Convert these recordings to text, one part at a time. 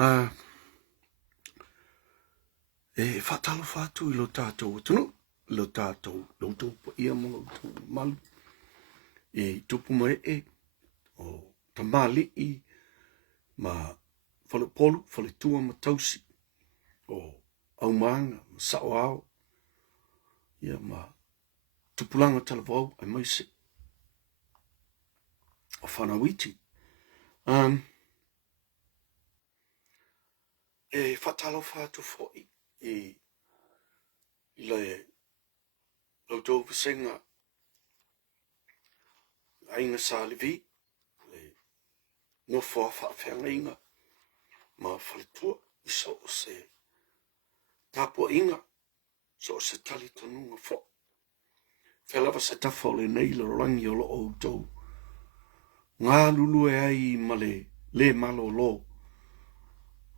E whatalo whātu I lo tātou tunu, lo tātou po ia mo lo tū malu. E tupu mo o tamali I ma whale polu, whale tua ma tausi, o au maanga, ma sao ao, ia ma tupulanga talavau ai maise, o whanawiti. E whatalo whātu fōi, I le lautou visenga ainga sālivi, le no fua whawhenga inga, ma whaletua I so o se tāpua inga, so o se tali tonunga fo. Whelawa se tawha le nei le rangi o lo o tau. Ngā lulu e ai ma le malo lo.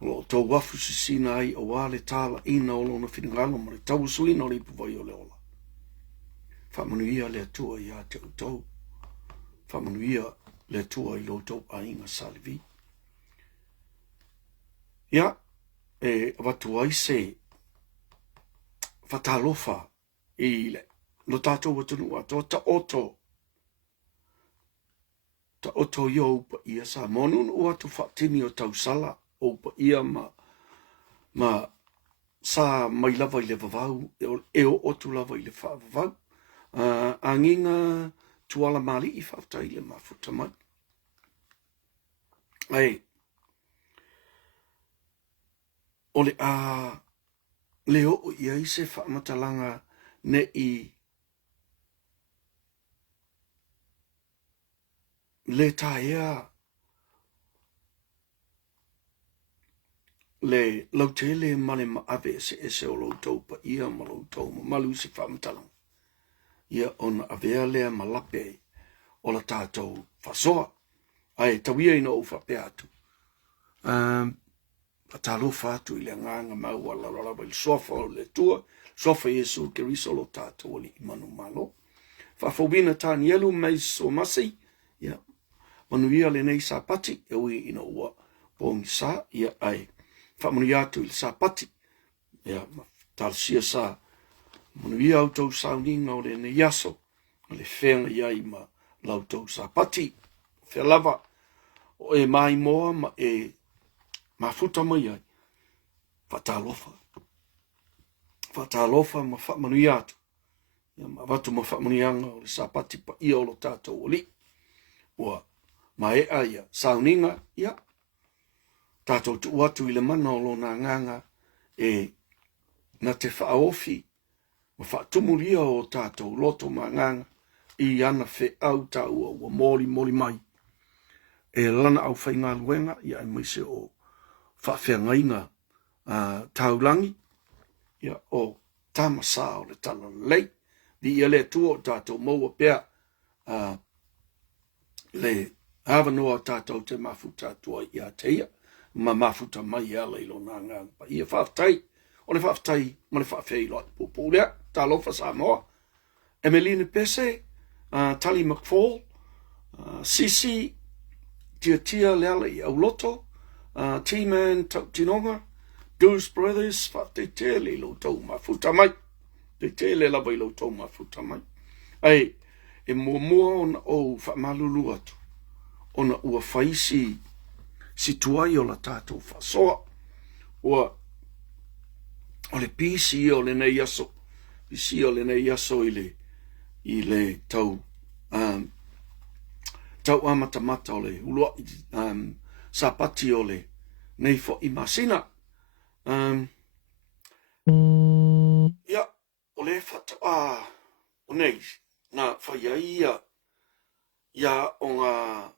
Lo tau wafu si sina ai o wale tāla ina o lona whingalo ma le tau suina o le ipuwai o le ola. Whamanuia le atua I a te utau. Whamanuia le atua I lo tau a inga salivi. Ia, e watu ai se whatalofa I le. Lo tātou watunu ato ta oto. Ta oto ia upa ia sa monun o atu whatini o tau sala. Opa ia ma sa mai lava I le vavau, e o otu lava I le whavavau. Anginga tuala mali I whaftai le mafuta mai. Ai, ole leo o ia I se whamatalanga ne I le taea le lautele male ma ave se o loutou pa ia ma loutou ma malu se whamatalang. Ia ona avea lea ma lape o la tātou whasoa. Ai, tawia ina o whapea atu. Patalo whātu I le nganga maua la ralawa I sofa o le tua, sofa Yesu ke riso lo tātou li manu malo. Whafawina tāni elu mai so masi, ia, manuia le nei sa pati, e ui ina ua pongi sa, ia ai. Whamanu atu I le sa pati. Ia, talsia sa. Manu ia autou sauninga o le ne yaso. O le whenga iai ma lautou sa pati. Whea lava. O e mai moa ma e mafuta mai ai. Whatalofa. Whatalofa ma whamanu atu. Ia, ma watu ma whamanu o le sa pati pa ia o lo tātou o li. Ua, ma e aia sauninga, ia. Tātou tu watu I le mana o lona nganga e na te whaofi ma whaatumuria o tātou loto ma nganga I ana whe au tāua ua mori mai. E lana au whai ngā luenga ia e maise o whawhengainga taulangi ia o tamasa o le tala lei. Di ia le tua o tātou maua pea le awanoa tātou te mafuta tua ia teia. Ma mafuta mai ala I lona nganga pa ia whaftai. O le whaftai ma le whawhei loa pupulea, tā lofa Samoa. Emeline Pese, Tali McFall, Sisi, Tia Leala I Auloto, T-Man Tinonga, Goose Brothers, whaftai te le lo tau mafuta mai. Te le lava I lo tau mafuta mai. Ai, e mua ona o whamalulu atu. Ona ua whaisi si tuai o la tātou whasoa. Ua, o le pisi o le nei aso. Pisi o le nei aso I le tau amatamata o le ulua sapati o le nei fo I masina. Ia, o le whata, o nei, na whaia ia o ngā,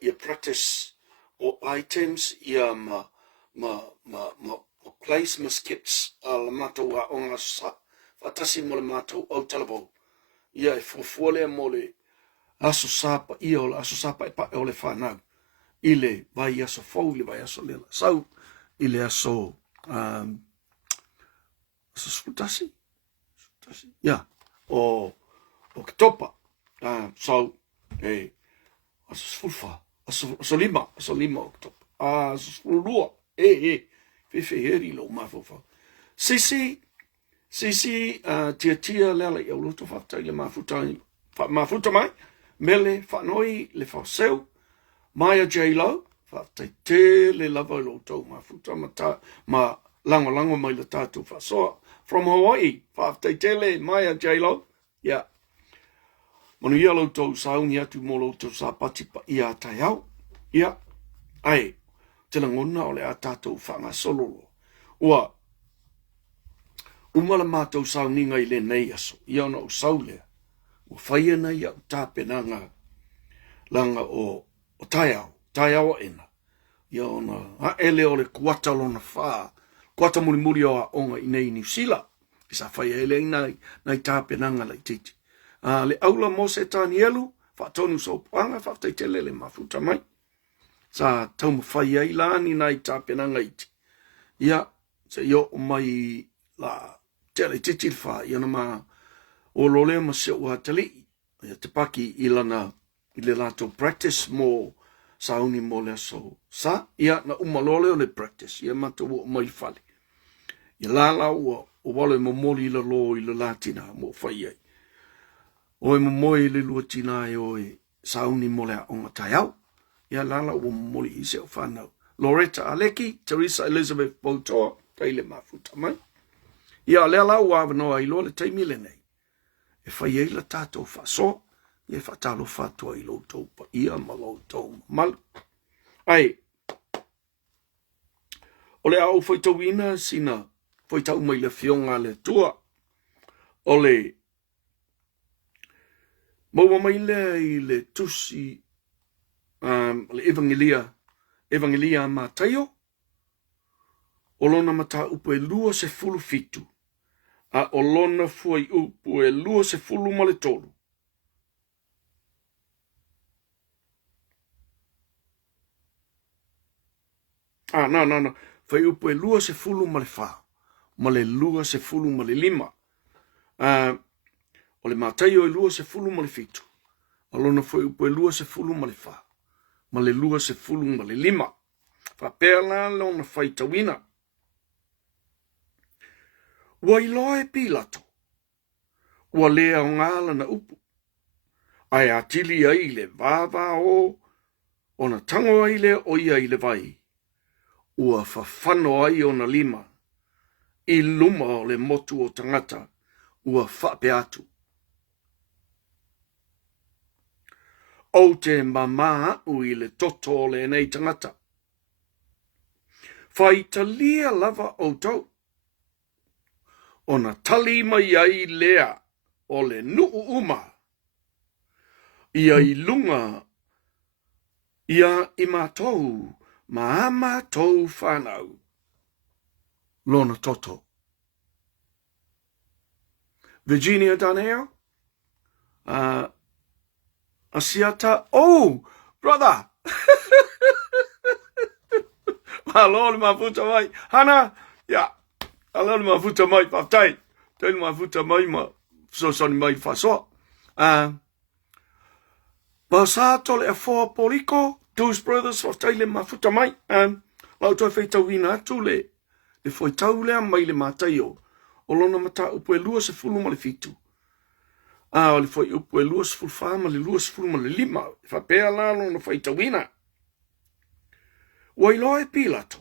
ia practice o items ia ma place kits la matou a onga sa fatasi mo le matou au talabo ia e fuafua mo le aso sapa ia o le aso sapa pa o le whanau I le vai aso fau le vai aso lela sau I le aso sutasi ia o kitopa sau aso sulfa aso lima o kitopa aso lua Fefe heri lo mafofa. Sisi, tia lela i au loto whaftai le mafuta mai, mele whanoi le whaseu, Maya J-Lo, whaftai te le lava i loto mafuta ma lango mai le tātou whasoa. From Hawaii, whaftai te le Maya J-Lo, yeah. Manu ia loto saungi atu mo loto sa patipa i a tai au, yeah. Ai, te langona o le a tātou whanga sololo. Ua, umala mātou sauninga i le nei aso, ia ona o saulea. Ua whaia nei au tāpenanga langa o tai au ena. Ia ona, ele o le kuata lona wha, kuata muri o a onga i nei New Zealand. Isa whaia ele nei tāpenanga lai titi. Le aula mo se tāni elu, whaatonu so panga, whaftai te lele mafuta mai. Sa tau mawhaia i lani nei tāpenanga iti. Ia, se io mai la tele titi wha, ia na ma o lole ma se ua tali. Ia te paki i lana, i le lato practice mo sauni mo le so. Sa, ia na umalole o le practice, ia mata ua mai fale. Ia lala ua, o wale mo moli la lo i le latina mo whaiai. O e mo moi le lua tina e o e sauni mo le onga tai au. Ia lala ua mo moli i se o whanau. Loretta Aleki, Teresa Elizabeth Botoa, teile mafuta mai. Ia lea lau wawanoa i lo le teimi le nei. E whai la tātou whaso, e whatalo whatua i lo taupa ia ma lo tau malu. Ai, o le au whaitawina sina, whaitau mai le fionga le tua, o le maua mai le i le tusi, le evangelia ma taio, o lona mata upo e lua se fulu fitu, a o lona fuai upo e lua se fulu ma le tolu. No. Fai upo e lua se fulu ma le fa, ma le lua se fulu ma le lima. O le mataio e lua se fulu ma le fitu, o lona fai upo e lua se fulu ma le fa, ma le lua se fulu ma le lima. Fa perla lona fai tawina. Ua iloa e pilato, ua lea o ngala na upu. Ai atili ai le vava o na tango ai le o ia i le vai. Ua fafano ai o na lima, i luma o le motu o tangata, ua whape atu. O te mama u i le toto o le nei tangata. Whai talia lava o tau. O na tali mai ai lea o le nuu uma. Ia i lunga, ia i mātou, mātou whanau. Lona toto. Virginia Daneo. Asiata. Oh, brother. Alo le mafuta mai. Hana. Ya. Alo le mafuta mai. Paftai. Tēnu mafuta mai ma. Sosoni mai faso. Basato le afo poliko. Two brothers paftai le mafuta mai. Lau toi fei tau ina atu le. Le foi tau lea mai le mataio. O lona mata upo e lua se fulu ma le fitu. O le foi upo e lua se fulu wha ma le lua se fulu ma le lima. Fa pēa la lona foi tau ina. Ua iloa e pilato.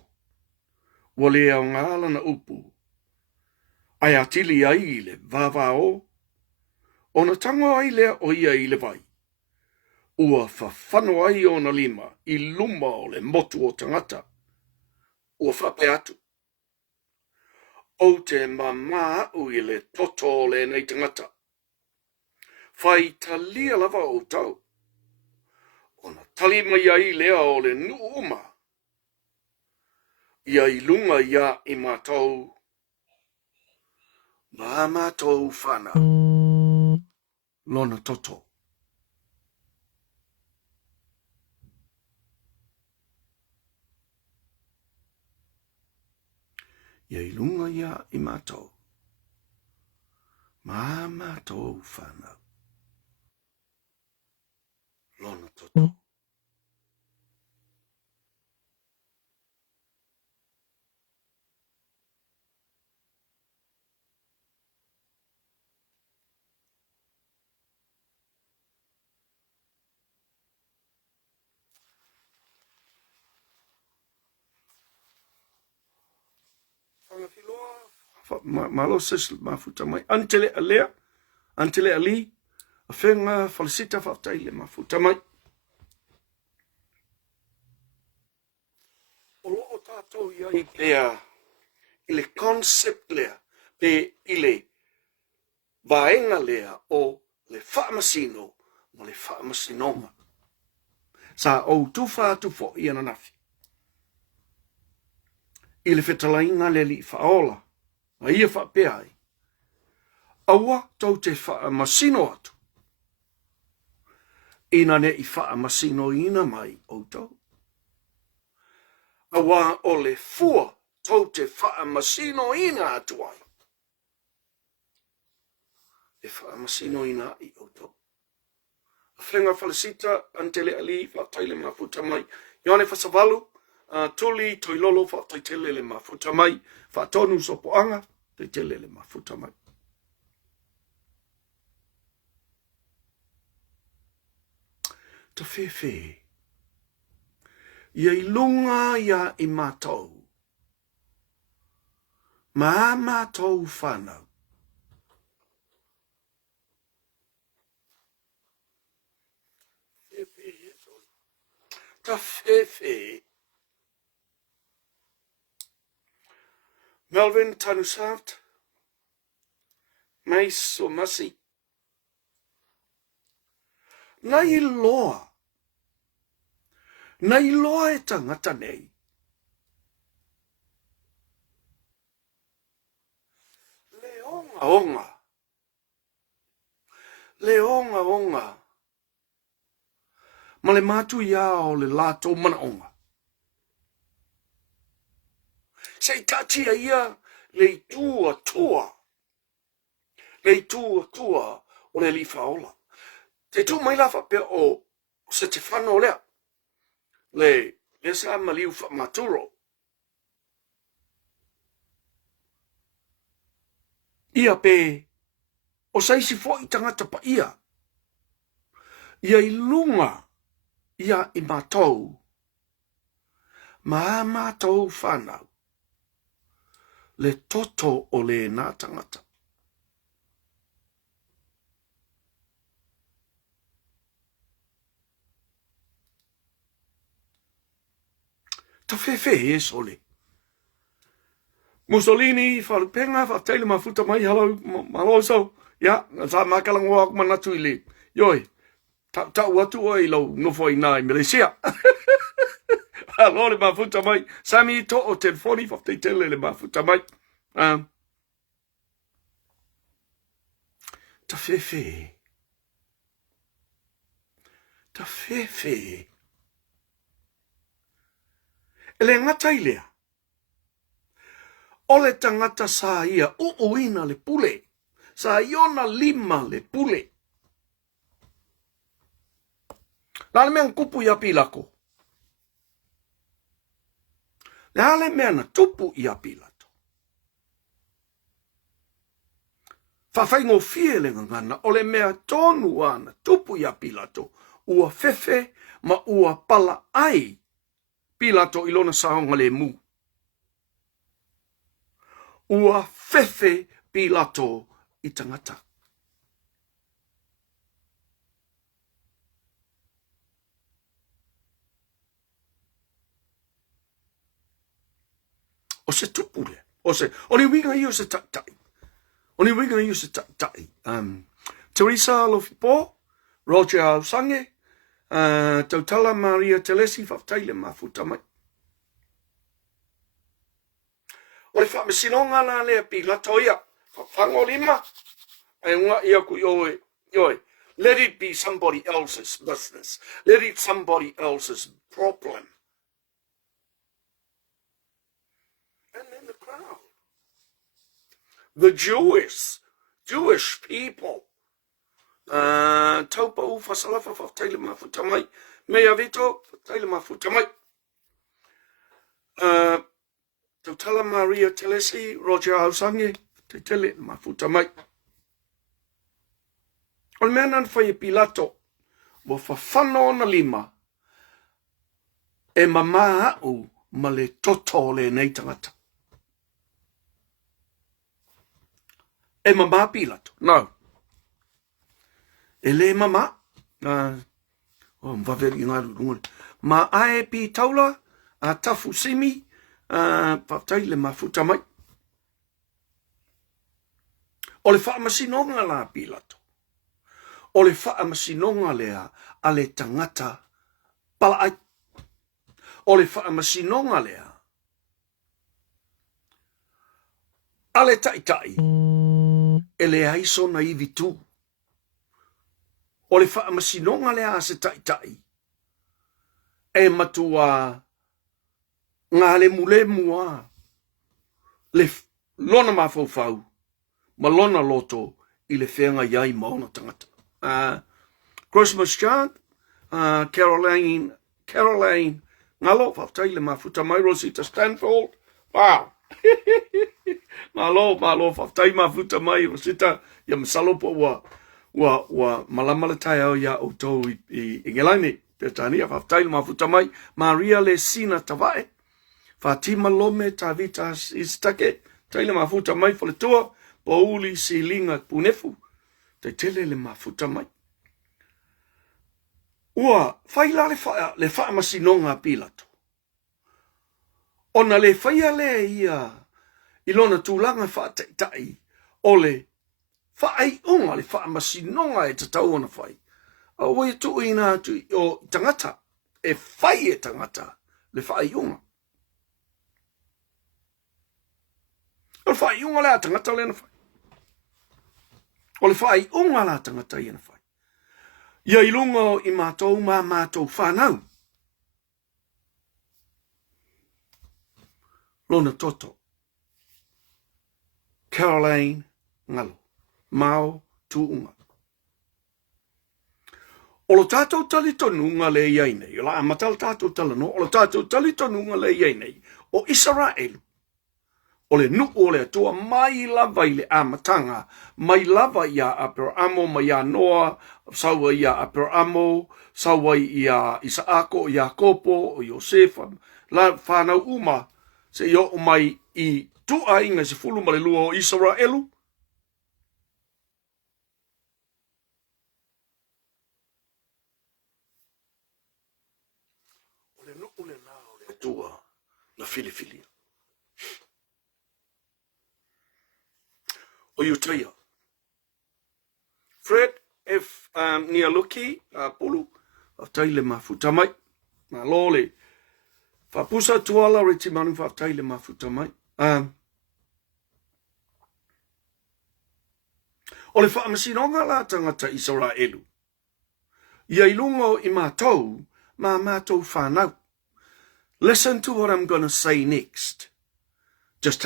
Ua lea o ngala na upu. Ai atili ai i le vava o. O na tango ai lea o ia i le vai. Ua fafano ai o na lima. I luma o le motu o tangata. Ua whape atu. O te mama u i le toto le nei tangata. Whai talia lava o tau. O na tali mai ai lea o le nuuma. Ia i lunga ia i mātou. Mātou whana. Lona toto. Ia i lunga ia i mātou. Mātou whana. Lona toto. malo ses mafuta mai antele alea antele ali a whenga whalasita whaftai le mafuta mai. O loo tātou ia i pea i le concept lea pe i le vaenga lea o le whaamasino mo le whaamasinonga. Sa o tuwha tufo i ana nafi. I le whetalainga le li whaola, ma ia whapea ai. Aua tau te whaamasino atu. Ina ne i whaamasino ina mai o tau. Aua o le fua tau te whaamasino ina atu ai. E whaamasino ina i o tau. Whenga whalasita antele ali whataile mafuta mai. Ione whasavalu, tuli toilolo whataitele le mafuta mai. Whatonu sopoanga, taitele le mafuta mai. Ta whewhe. Ia i lunga ia i mātou. Mā mātou whanau. Ta whewhe. Melvin Tanusat. Mais o masi. Nai loa. Nai loa e tangata nei. Leonga onga. Leonga onga. Ma le matu ia o le lato mana onga. Sei tatia ia le tua tua. Le tua tua o le li faola. Te tu mai lafa pe o se te whano lea. Le sa maliu fa maturo. Ia pe o saisi fo i tangata pa ia. Ia i lunga. Ia i mātou. Mā mātou whanau. Le toto o le nā tangata. Ta whewhe e sole. Mussolini, wharupenga, whateile mafuta mai, hello, maloso. Ya, sa makalangoa ak manatu ili. Yoi. Ta watu o ilo nofo i nai Malaysia. Alo le mafuta mai. Sami to o ten 40 whafte tele le mafuta mai. Ta whewhe. Ta whewhe. Ele ngata ilea. Ole tangata sa ia uina le pule. Sa iona lima le pule. Lale mea kupu ia pilako. Lale mea na tupu ia pilato. Whawhaingo fie le ngana, ole mea tonu ana tupu ia pilato. Ua fefe ma ua pala ai. Pilato ilona saonga le mu. Ua fefe pilato i tangata. O se tupule. O se, oni winga i o se tai. Oni winga i o se tai. Teresa Lofipo, Roger Ausange, Tautala Maria Telesi, Faftaile Mafuta mai. O le whaamesinonga la lea pilato ia. Whango lima. Ai unga ia ku yoi. Let it be somebody else's business. Let it somebody else's problem. And then the crowd. The Jewish people. Taupa u fasalafa whaftaile mafuta mai. Mea vito, whaftaile mafuta mai. Tautala Maria Telesi, Roger Ausange, te tele mafuta mai. O le mea nan whai pilato, mo whawhano na lima, e mama au ma le toto le nei tangata. E mama pilato. No. E le mama. Mvaveri ngā rungunga. Ma ae pi taula. Tafu simi. Whaftai le mafuta mai. O le whaamasinonga la pilato. O le whaamasinonga lea a le tangata pala ai. O le whaamasinonga lea a le taitai e le aiso na iwi tu. O le whaamasinonga lea a se taitai e matua ngā le mule mua le lona mawhauwhau ma lona loto i le whenga iai maona tangata. Christmas chant, Caroline, ngalo, whaftai le mafuta mai Rosita Stanfield. Wow. Malo, whaftai mafuta mai Rosita, ia masalopo wa malamala tai au ia o tau i ngelaini, petania, whaftai le mafuta mai, Maria le sina tawae, Fatima lome tavitas istake, tai le mafuta mai for le tua, Pauli si linga punefu, te tele le mafuta mai. Ua, whaila le wha masinonga pilato. Ona le whaia le ia ilona tūlanga wha taitai, o le wha ai unga le wha masinonga e tatau ona whai. A oe tu ina tu o tangata, e whai e tangata le wha ai unga. O le wha ai unga le a tangata le na whai. O le wha ai unga la tangata i na whai. Ia ilungo i mātou mātou whanau. Lona toto. Caroline ngalo. Mao tuunga. O lo tātou tali tonunga le iai nei. O la amatal tātou talano. O lo tātou tali tonunga le iai nei. O Israelu. O le nuku o le atua mai lava i le amatanga. Mai lava ia a Peramo, mai a Noa, saua ia a Peramo, saua ia Isaako, Iakopo, o Iosefa. La whanau uma se i o mai i tua inga se fulu ma le lua o Israelu. O le nuku le nao le atua na filifilia. O Utaya. Fred F. Nialuki, pulu, whaftai le mafuta mai. Nā lole, whapusa tuala reti manu whaftai le mafuta mai. O le whaamasinonga la tangata Israelu. Ia ilungo i mātou, mātou whanau. Listen to what I'm going to say next. Just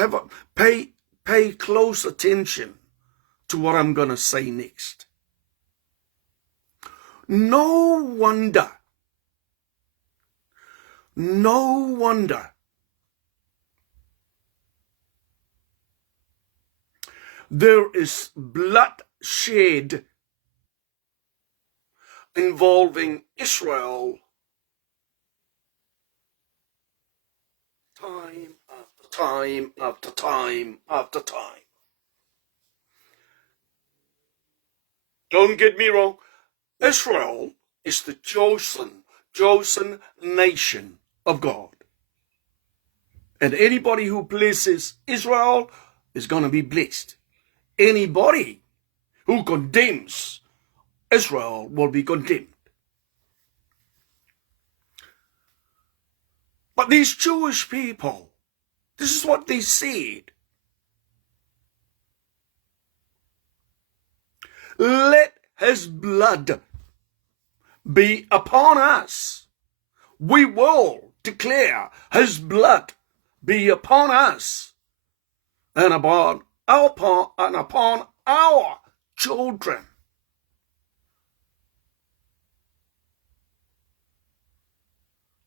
pay close attention to what I'm going to say next. No wonder there is bloodshed involving Israel time after time after time after time. Don't get me wrong. Israel is the chosen nation of God. And anybody who blesses Israel is going to be blessed. Anybody who condemns Israel will be condemned. But these Jewish people, this is what they said. Let his blood be upon us. We will declare his blood be upon us and upon our children.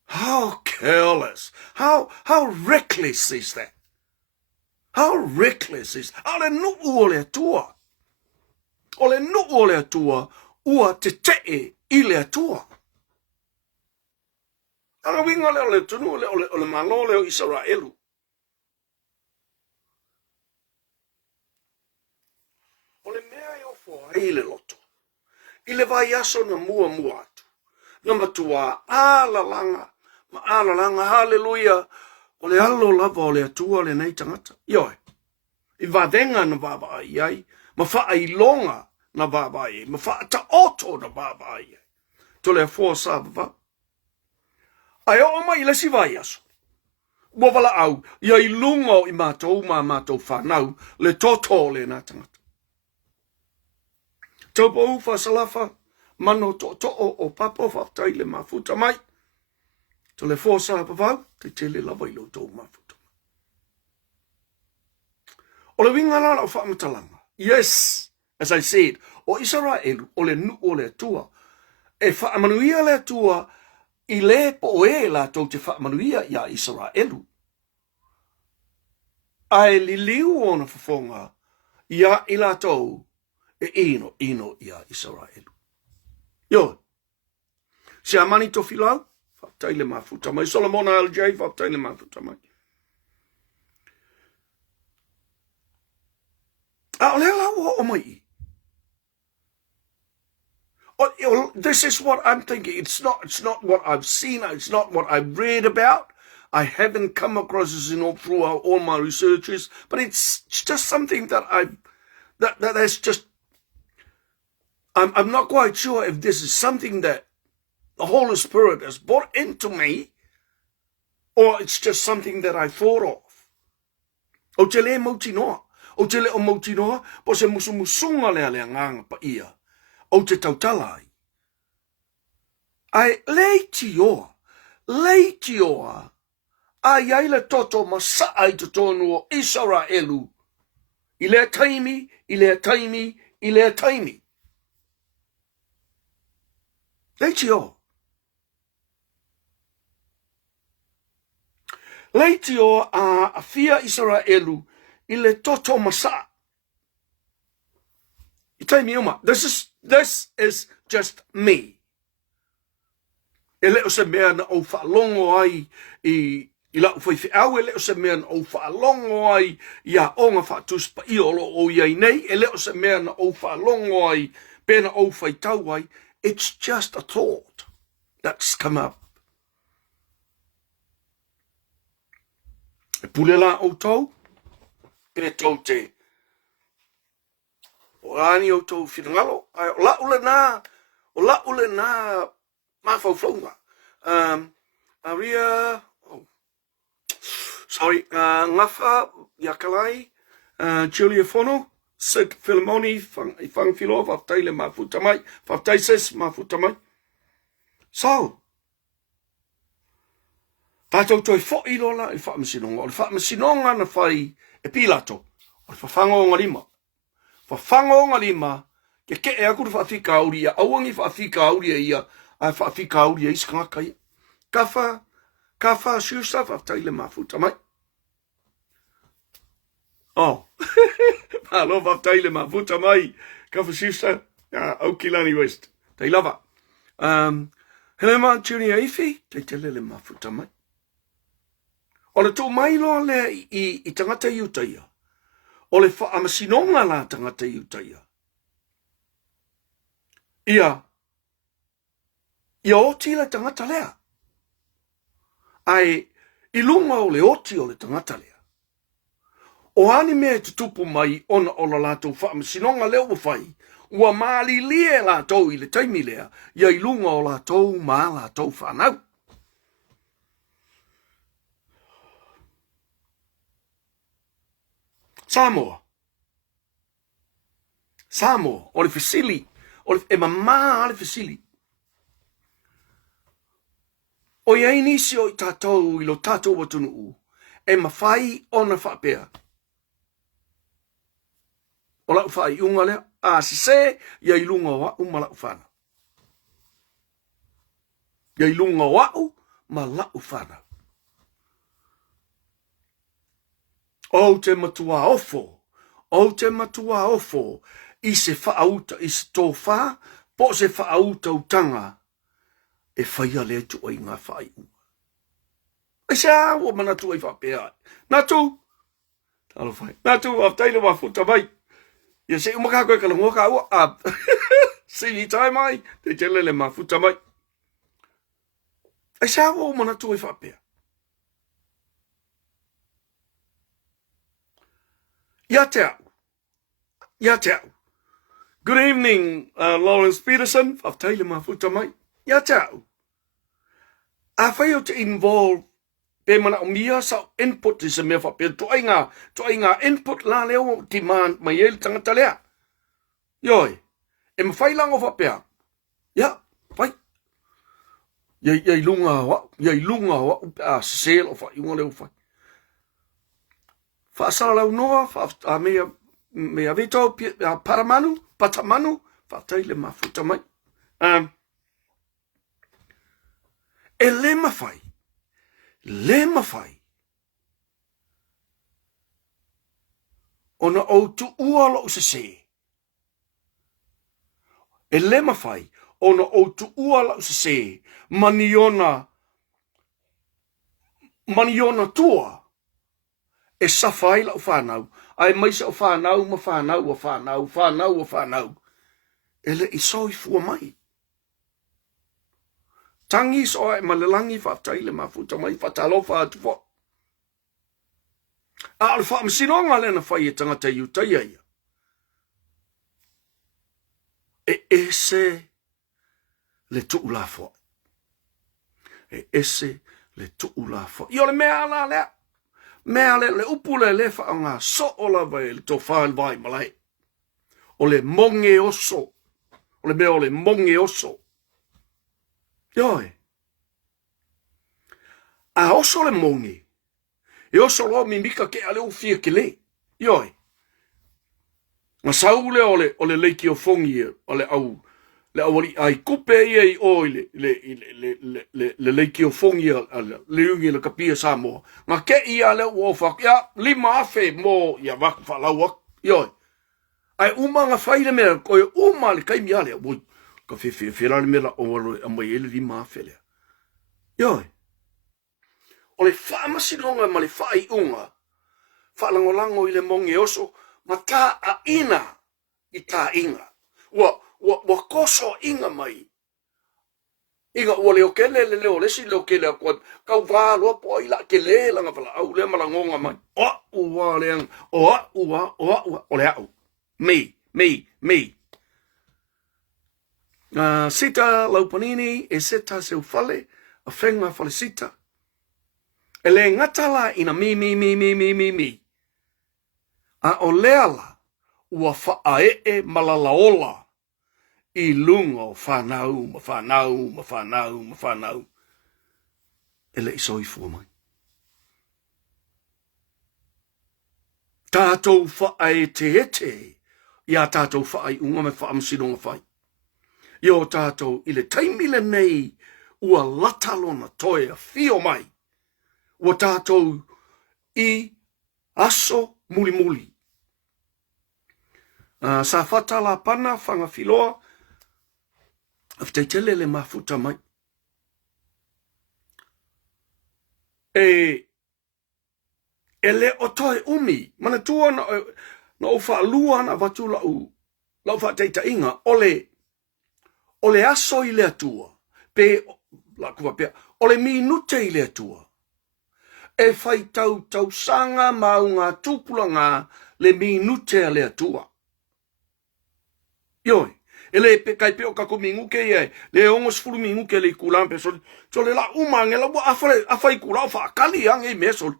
How careless, how reckless is that? How reckless is that? Ale nu'u o le atua. O le nu'u o le atua, ua te te'e i le atua. Ala winga le o le tunu o le malo le o Israelu. ai le loto. I le vai aso na mua atu. Na matua alalanga, ma alalanga, hallelujah. O le alo lava o le atua le nei tangata. Ioi, i vavenga na vava ai ai, ma faa i longa na vava ai, ma faa ta oto na vava ai. To le fua sabava. Ai o mai le si vai aso. Wawala au, ia i lungo i mātou whanau, le toto le nā tangata. Taupa uwha salafa, mano to o papo whaftai le mafuta mai. To le fōsa apawau, te tele lawa i lo tō mafuta mai. O le winga lana o whaamatalanga. Yes, as I said, o Israel, o le nu o le atua, e whaamanuia le atua, i le po e la tau te whaamanuia ia Israelu. Ai li liu ona whafonga, ia i la tau, e ino ia Israelu. Yo, se amani to filau, whaptai le mafuta mai, Solomona LJ, whaptai le mafuta mai. A le lau o mai. This is what I'm thinking. It's not what I've seen. It's not what I've read about. I haven't come across this throughout all my researches, but it's just something that that's just. I'm not quite sure if this is something that the Holy Spirit has brought into me, or it's just something that I thought of. O te le mauti noa. O te le o mauti noa, po se musumusunga le nganga pa ia. O te tautalai. Ai leiti oa, ai ai le toto masa ai te tonu o Israelu. I le taimi. Leiti oa a fia Israelu i le toto masa. I taimi uma. This is just me. E leo se mea na o whaalongo ai i lau whaiwhi au, e leo se mea na o whaalongo ai i a onga whaatuspa i olo o iai nei, e leo se mea na o whaalongo ai pēna o whaitau ai. It's just a thought that's come up. E pulela o tau, pēne tau te o rani o tau whirangalo, o la ule nā mawhauwhaunga. Aria, Ngafa, Yakalai, Julia Fono, Sid Philmoni, Whangwhilo, whaftai le mafuta mai, whaftai ses mafuta mai. So, tātou toi fōi lola i whaamasinonga. O le whaamasinonga na whai e pilato. O le whawhangonga lima. Whawhangonga lima, ke e akuru whaafika auri ia, auangi whaafika auri ia, ai whaafika auri ia iskangaka ia. Kafa siusa whaftai le mafuta mai. Oh, malo whaftai le mafuta mai. Kafa siusa, Aukilani West. Te lava. Hele maa tuni aifi, te tele le mafuta mai. O le tō mai loa le i tangata iutaia. O le whaamasinonga la tangata iutaia. Ia oti le tangata lea. Ai, i lunga o le oti o le tangata lea. O ani mea te tupu mai ona o la lātou whaamasinonga leo whai. Ua maali lie lātou i le taimi lea. Ia i lunga o lātou maa lātou whanau. Samoa, o le whisili, e mamā le whisili. O iei nisi o i tātou i lo tātou watunu u, e mawhai ona whapea. O lau whai unga lea, a se, ia i lunga o au ma lau whana. Ia i lunga o au ma lau whana. O te matua ofo, i se whaauta, i se tō wha, po se whaauta utanga, e whaia lea tu ai ngā whai unga. E se awa mana tu ai whapea ai. Nā tu, talo whai, nā tu, aftaile wafuta mai. Ia se umaka koe kalungo ka ua. Sili tai mai. Te tele le mafuta mai. Ai sa wo mana tu e whapea. Ia te au. Ia te au. Good evening, Lawrence Peterson. Whaftai le mafuta mai. Ia te au. A whai o te involve pe mana o mia sa input is a mea whapea. To inga input la leo demand mai ele tangata lea. Yoi. E mwhai lango whapea. Ia. Whai. Iai lunga wa. Iai lunga wa. A sel o whai. Iunga leo whai. Whaasara lau noa. A mea vito. Paramanu. Patamanu. Whaftai le mafuta mai. E le mawhai. Le mawhai. Ona o tu ua lo se se. E le mawhai. Ona o tu ua lo se se. Maniona tua. E sawhai la o whanau. Ai maisa o whanau ma whanau o whanau. Whanau o whanau. E le i soi fua mai. Tangi so e malelangi whaftai le mafuta mai whatalofa atu fo. A le whaamsinonga le na whai e tangata iutai aia. E ese le tuu la fo. E ese le tuu la fo. Io le mea la lea. Mea le upule le whaanga so o la vai le to whael vai malai. O le monge oso. O le mea o le monge oso. Ioi. A oso le monge. E oso loa mi mika ke ale o fia ke le. Ioi. Ma saule o le leiki o fongi o le au. Le awari ai kupe ia i oi le leiki o fongi le ungi le kapia Samoa. Ma ke ia le uofak. Ia lima afe mo ia wak whalauak. Ioi. Ai umanga whaile mea koe uma le kaimi ale. Ui. Ka whila le mea o amai ele lima afe lea. Ioi. O le whaamasinonga ma le whai unga. Whalangolango i le monge oso. Ma tā a ina i tā inga. Wa koso inga mai. Inga ua leo kele le leo lesi leo kele a kwa. Kau wāloa po ila ke le langa wala au le malangonga mai. Ua leang. Ua. O le au. Me. Sita laupanini e seta seu fale. A whenga fale sita. E le ngatala ina mi. A o leala ua whaae malalaola i lunga o whanau. E le isoi fua mai. Tātou whaae te hete, ia tātou whaai unga me whaamsinonga whai. Io tātou i le taimile nei ua latalona toe a fio mai. Ua tātou i aso muli. Sa whatala pana whanga filoa. Afteitele le mafuta mai. E le o toi umi. Mana tua na o wha lua na watu lau wha teita inga. Ole aso i le atua. Pe, la kuwa pia. Ole minute i le atua. E whai tau sanga maunga tupulanga le minute a le atua. Ioi. Ele pe kai pe o kako minguke ia. Le ongos fulu minguke le kulampe so le la umange la wa afai kula fa kali ang e mesol.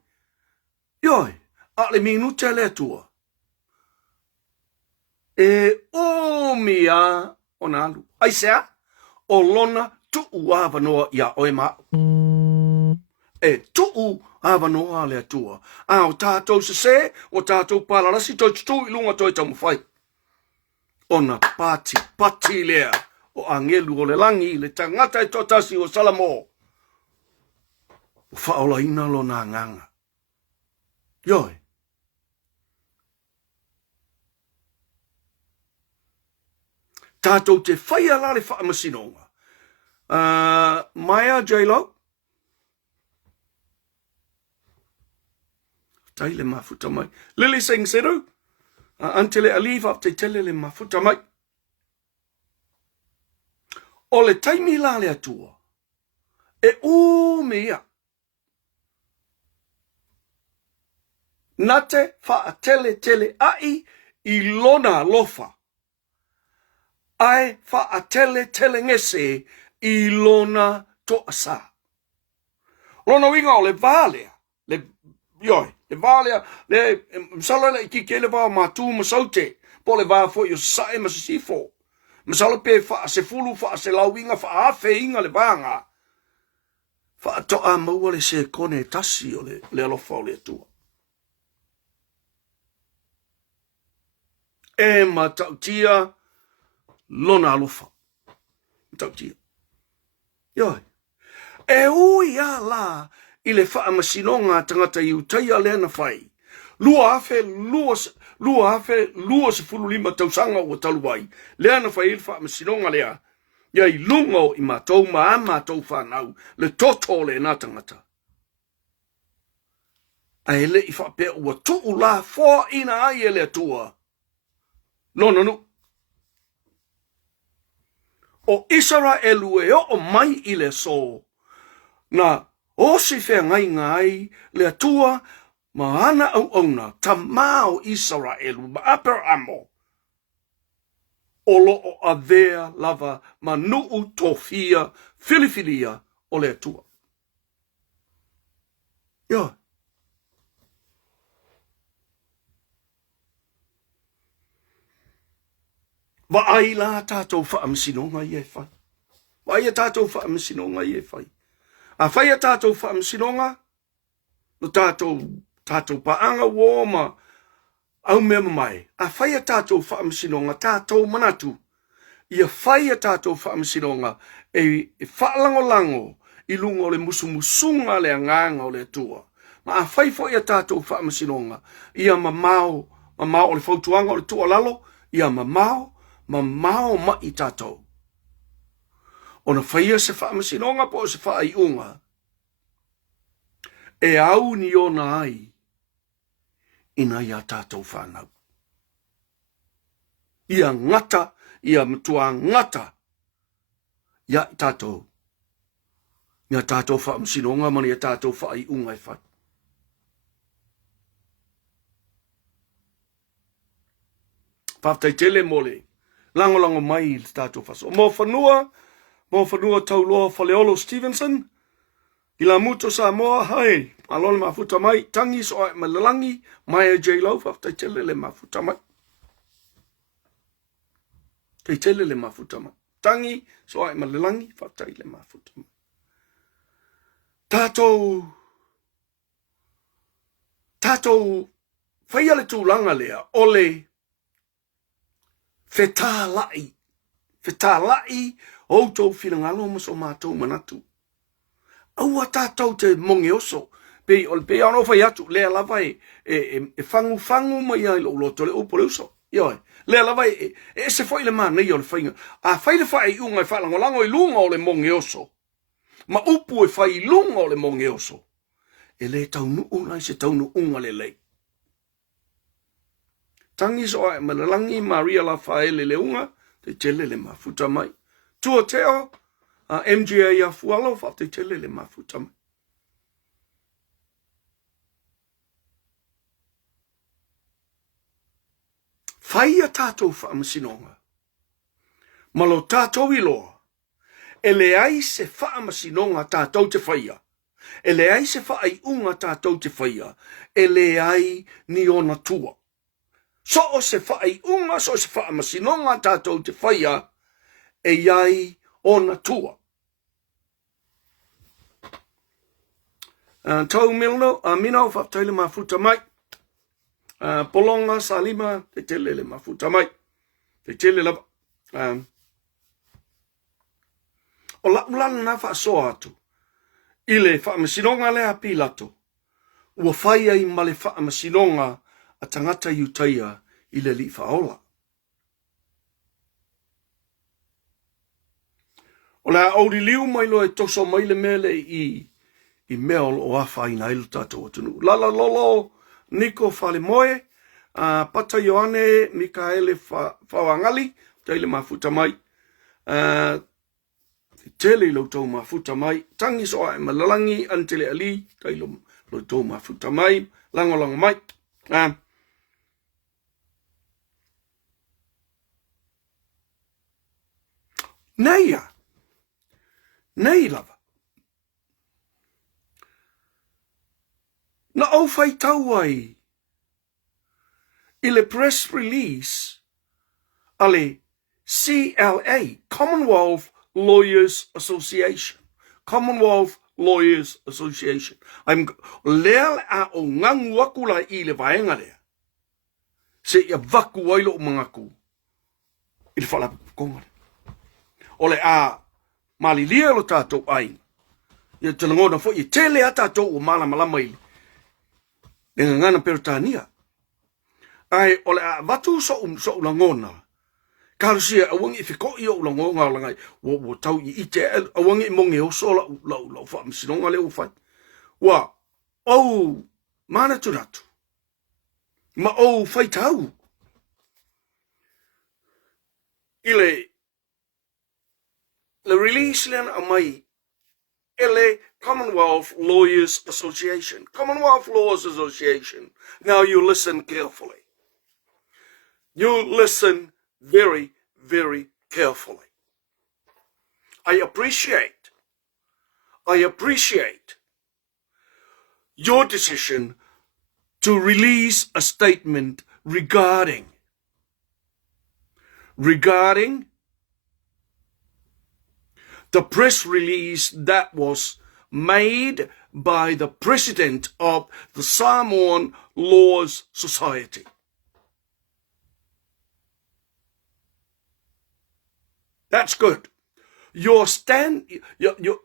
Ioi. A le minute le atua. E o mia onalu. Ai sea o lona tu uava noa ia oema. E tu ava noa le atua. A o tātou se o tātou palarasi toi tu ilunga toi tamu fai. Ona pati lea o angelu o le langi le tangata e totasi o Samoa. O whaola ina lo nā nganga. Ioi. Tātou te whaia la le whaamasinonga. Maia J-Lo. Tai le mafuta mai. Lily Singh Seru. Antele alifa te tele le mafuta mai. O le taimi la le atua. E mea. Nate fa tele tele ai I lona lofa. Ai fa tele tele ngese I lona to asa. Lona winga o le valea. Le valea. Le msala le ki le va matu masaute. Po le va fo yo sae masifo. Msala pe fa se fulu fa se lawinga fa afe inga le vanga. Fa to a maua le se kone tasi o le alofa o le tua. E matautia lona alofa. Matautia. Yoi. E ui a la I le wha masinonga tangata I utaia lena whai. Lua afe se fulu lima tausanga o taluai. Lena whai il wha masinonga lea. Iai lungo I matou maatou whanau. Le toto le na tangata. Ai le I wha pia ua tuu la fua ina ai e le tua. No. O Israelu e o mai I le so. Na o si whea ngai le atua ma ana au auna ta mao Israelu ma apera amo. O lo o avea lava ma nuu tofia filifilia o le atua. Ia. Wa ai la tātou whaamsinonga I e whai. Wa ai tātou whaamsinonga I e whai. A whai a tātou whaamsinonga, no tātou paanga wōma au mea mai. A whai a tātou whaamsinonga, tātou manatu. Ia whai a tātou whaamsinonga, e whaalango I lunga o le musumusunga le anganga o le tua. Ma a whai fo ia tātou whaamsinonga, ia mamao o le fautuanga o le tua lalo, ia mamao mai tātou. Ona whaia se whaamasinonga po se whaaiunga. E au ni ona ai. Ina ia tātou whanau. Ia ngata, ia mtua ngata. Ia tātou. Ia tātou whaamasinonga mani ia tātou whaaiunga e whai. Whaftai tele mole. Langolango mai I tātou whaso. Mo whanua tauloa Whaleolo Stevenson. I la muto Samoa, hai. Alone mafuta mai. Tangi so ai malalangi. Mai a J-Lo. Whaftai tele le mafuta mai. Te tele le mafuta mai. Tangi so ai malalangi. Whaftai le mafuta mai. Tātou. Whaia le tūlanga lea. Ole. Whetālai. Outou whirangalo maso mātou manatu. Aua tātou te monge oso. Pe ano whai atu. Lea lava e whangu mai ai lo loto le upo le uso. Ioi. Lea lava e se whai le mana i o le whainga. A whai le whai unga I whalangolango I lunga o le monge oso. Ma upu e whai lunga o le monge oso. E le taunu unga I se taunu unga le lei. Tangi so ai malalangi Maria la whae le unga. Te tele le mafuta mai. Tua teo, MGA ia fualo, wha te tele le mafuta mai. Whai a tātou whaamasinonga. Malo tātou iloa. E le ai se whaamasinonga tātou te whaia. E le ai se whaaiunga tātou te whaia. E le ai ni ona tua. So o se whaaiunga, so se whaamasinonga tātou te whaia. E iai ona tua. Tau milno, minau whaptaile mafuta mai. Polonga, salima, te tele le mafuta mai. Te tele lava. O la ulana na whaasoa atu. I le whaamasinonga le api lato. Ua whaia I ma le whaamasinonga a tangata iutaia I le li whaola. O la auri liu mai lo e toso mai le mele I mea o awha I na ilu tātou atunu. Lala lolo, Niko whale moe, Pata Ioane, Mikaele Whawangali, Taile Mafuta Mai, Tele Loto Mafuta Mai, Tangi Soa e Malalangi, Antele Ali, Taile Loto Mafuta Mai, Langolang Mai. Neia, nei lava. Na au whai tau ai, i le press release, ale CLA, Commonwealth Lawyers Association. Commonwealth Lawyers Association. I'm lea a o ngangu aku la i le vaenga lea. Se ia vaku wailo o mangaku. I le whala konga. O le a malilia lo tātou ai. Ia tana ngona fo i tele a tātou o mala malama ili. Nenga ngana peritania. Ai o le a vatu so la ngona. Karusia awangi fiko i o la ngonga langai. Wo tau i ite awangi i monge o so la fa msinonga le ufai. Wa o mana turatu. Ma o fai tau. Ile le release len amai ele Commonwealth Lawyers Association. Commonwealth Lawyers Association. Now you listen carefully. You listen very, very carefully. I appreciate your decision to release a statement regarding the press release that was made by the president of the Samoan Laws Society. That's good. The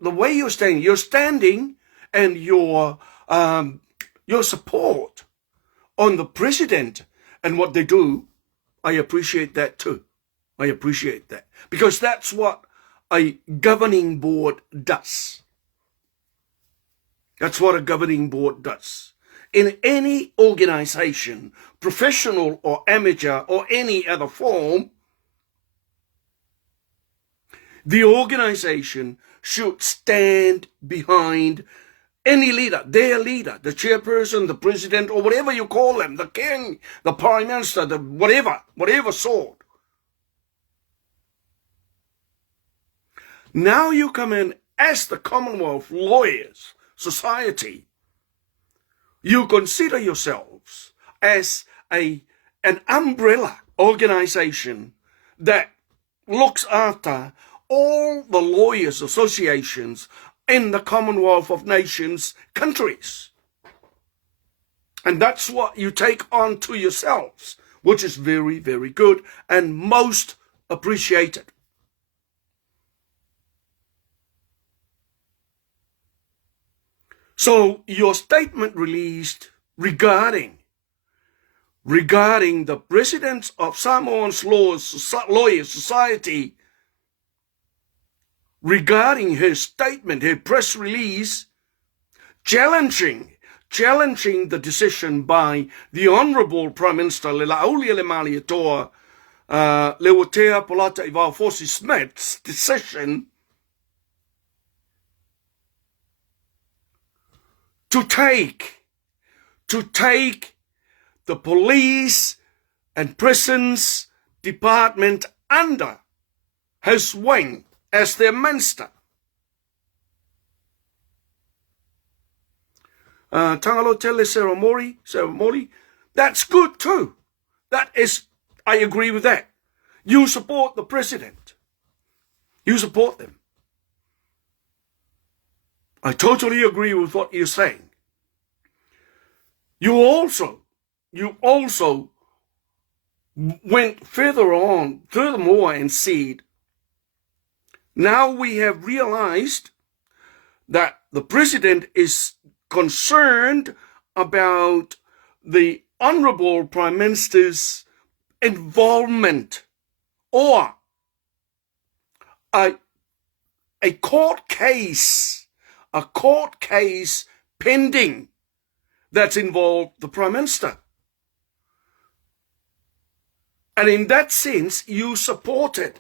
way you're standing and your support on the president and what they do, I appreciate that too. I appreciate that. Because that's what a governing board does. That's what a governing board does. In any organization, professional or amateur or any other form, the organization should stand behind any leader, their leader, the chairperson, the president, or whatever you call them, the king, the prime minister, the whatever sort. Now you come in as the Commonwealth Lawyers Society. You consider yourselves as an umbrella organization that looks after all the lawyers associations in the Commonwealth of Nations countries. And that's what you take on to yourselves, which is very, very good and most appreciated. So your statement released regarding the president of Samoa's Lawyers Society, regarding her statement, her press release, challenging the decision by the Honourable Prime Minister Le Laulia Le Maliatoa Leotea Polata Ivao Fosi Smith's decision to take the police and prisons department under his wing as their minister. Tangalo tele ceremony, that's good too. I agree with that. You support the president. You support them. I totally agree with what you're saying. You also went furthermore and said, now we have realized that the president is concerned about the Honourable Prime Minister's involvement or a court case pending that's involved the Prime Minister. And in that sense, you support it.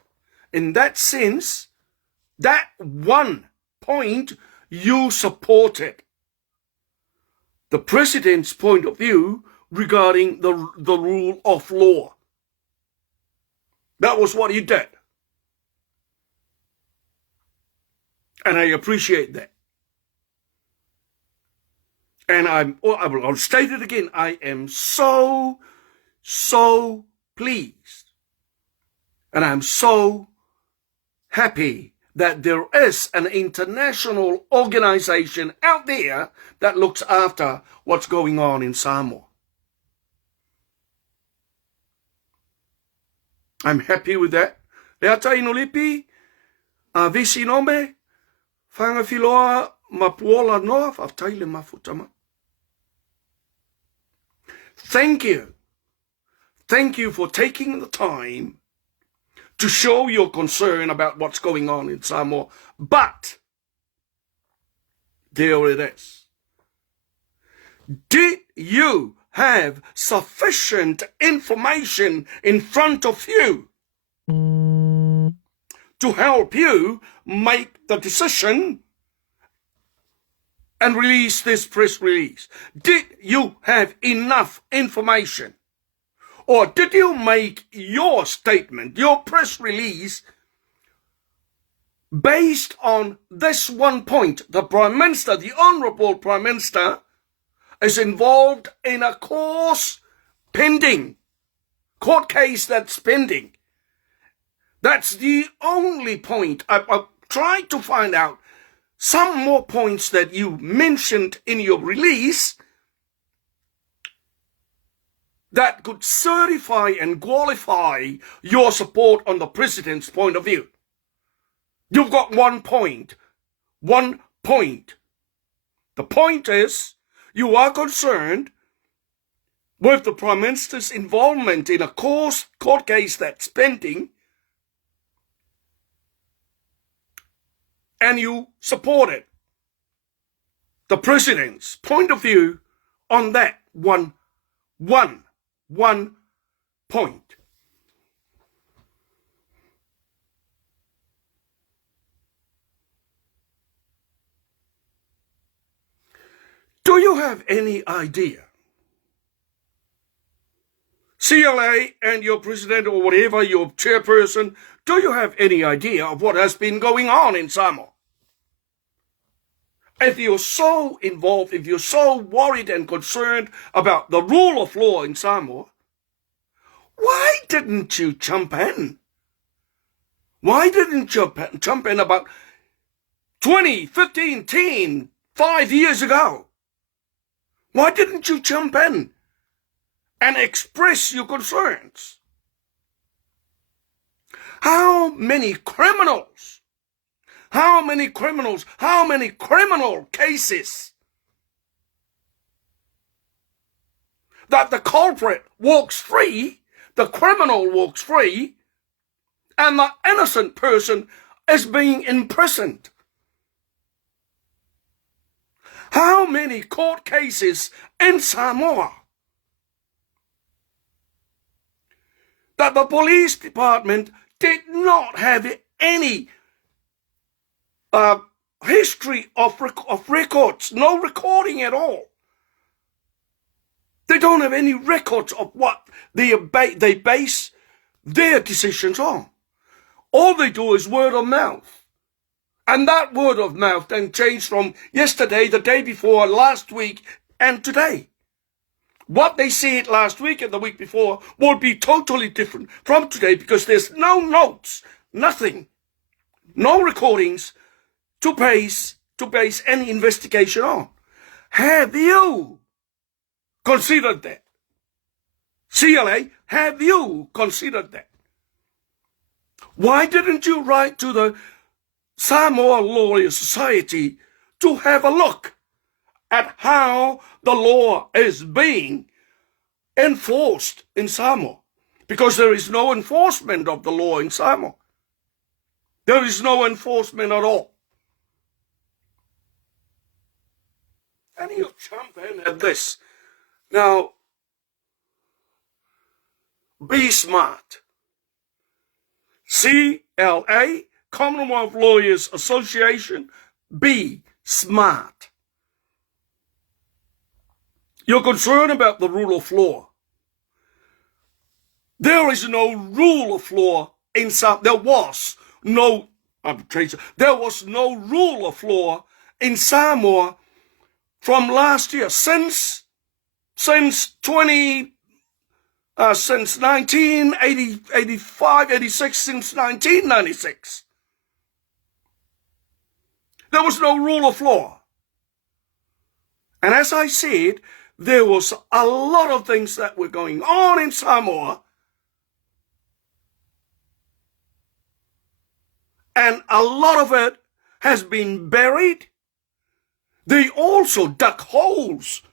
In that sense, that one point, you support it. The president's point of view regarding the rule of law. That was what he did. And I appreciate that. And I'll state it again, I am so pleased. And I'm so happy that there is an international organization out there that looks after what's going on in Samoa. I'm happy with that. Lea taino lipi, a visi nome, whanga filoa mapuola noa, whaftaile mafutama. Thank you. Thank you for taking the time to show your concern about what's going on in Samoa. But there it is. Did you have sufficient information in front of you to help you make the decision and release this press release? Did you have enough information? Or did you make your statement, your press release, based on this one point? The Prime Minister, the Honourable Prime Minister, is involved in a court case that's pending. That's the only point. I've tried to find out some more points that you mentioned in your release that could certify and qualify your support on the president's point of view. You've got 1 point. 1 point. The point is, you are concerned with the Prime Minister's involvement in a court case that's pending, and you supported the president's point of view on that one point. Do you have any idea, CLA and your president or whatever, your chairperson, do you have any idea of what has been going on in Samoa? If you're so involved, if you're so worried and concerned about the rule of law in Samoa, why didn't you jump in? Why didn't you jump in about 20, 15, 10, 5 years ago? Why didn't you jump in and express your concerns? How many criminal cases that the culprit walks free, the criminal walks free, and the innocent person is being imprisoned? How many court cases in Samoa that the police department did not have any history of records, no recording at all? They don't have any records of what they base their decisions on. All they do is word of mouth. And that word of mouth then changed from yesterday, the day before, last week, and today. What they said last week and the week before will be totally different from today because there's no notes, nothing, no recordings to base any investigation on. Have you considered that? CLA, have you considered that? Why didn't you write to the Samoa Lawyer Society to have a look at how the law is being enforced in Samoa? Because there is no enforcement of the law in Samoa. There is no enforcement at all. And you jump in at this. Now, Be smart. CLA, Commonwealth Lawyers Association, be smart. You're concerned about the rule of law. There is no rule of law in Samoa. There was no arbitration. There was no rule of law in Samoa from last year. Since 1985, 86, since 1996. There was no rule of law. And as I said, there was a lot of things that were going on in Samoa, and a lot of it has been buried. They also dug holes,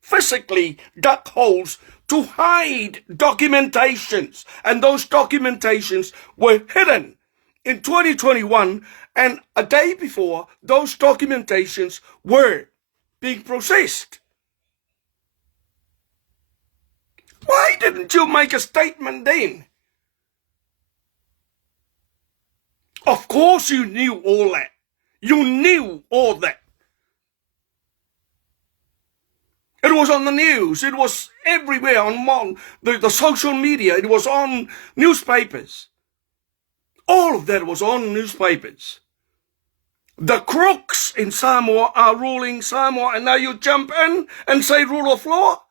physically dug holes to hide documentations. And those documentations were hidden in 2021, and a day before, those documentations were being processed. Why didn't you make a statement then? Of course you knew all that. You knew all that. It was on the news. It was everywhere on the social media. It was on newspapers. All of that was on newspapers. The crooks in Samoa are ruling Samoa, and now you jump in and say rule of law?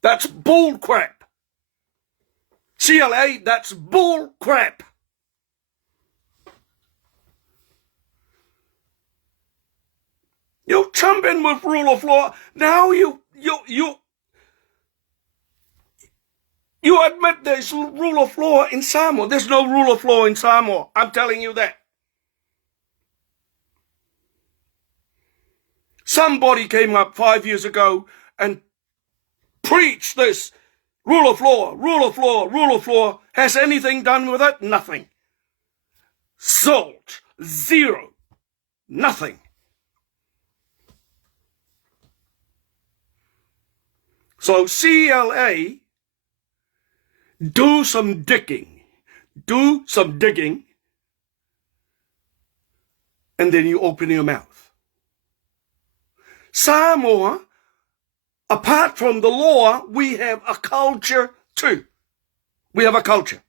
That's bull crap. CLA, that's bull crap. You jump in with rule of law. Now you admit there's rule of law in Samoa. There's no rule of law in Samoa. I'm telling you that. Somebody came up 5 years ago and preached this rule of law, rule of law, rule of law. Has anything done with it? Nothing. Salt. Zero. Nothing. So CLA, do some digging. Do some digging. And then you open your mouth. Samoa, apart from the law, we have a culture too. We have a culture.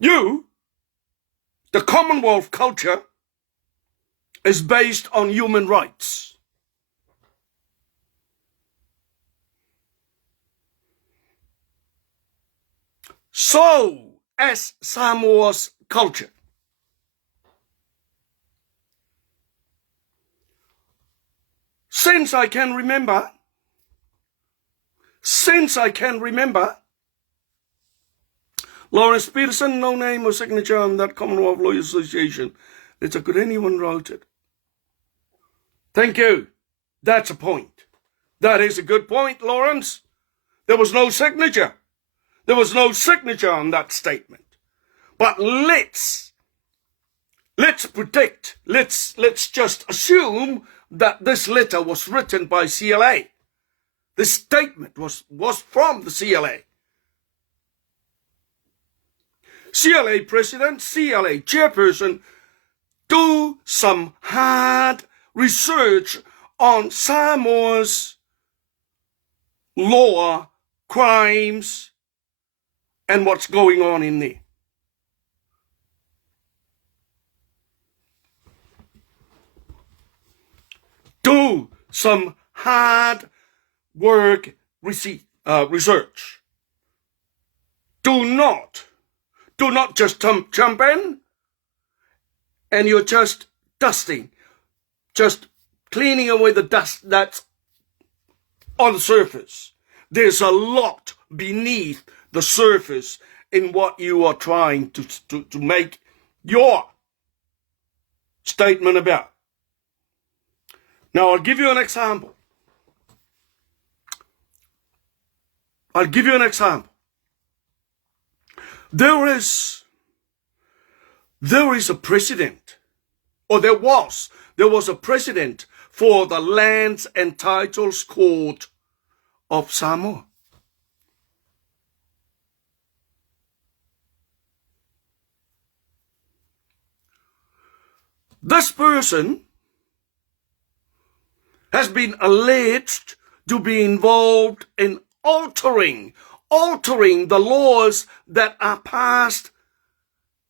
The Commonwealth culture is based on human rights. So, as Samoa's culture, since I can remember, Lawrence Peterson, no name or signature on that Commonwealth Lawyers Association. It's a good anyone wrote it. Thank you. That's a point. That is a good point, Lawrence. There was no signature. There was no signature on that statement. But let's predict, let's just assume that this letter was written by CLA. This statement was from the CLA. CLA president, CLA chairperson, do some hard research on Samoa's law, crimes, and what's going on in there. Do some hard work research. Do not just jump in and you're just dusting, just cleaning away the dust that's on the surface. There's a lot beneath the surface in what you are trying to make your statement about. Now, I'll give you an example. There is a president, or there was a president for the Lands and Titles Court of Samoa. This person has been alleged to be involved in altering the laws that are passed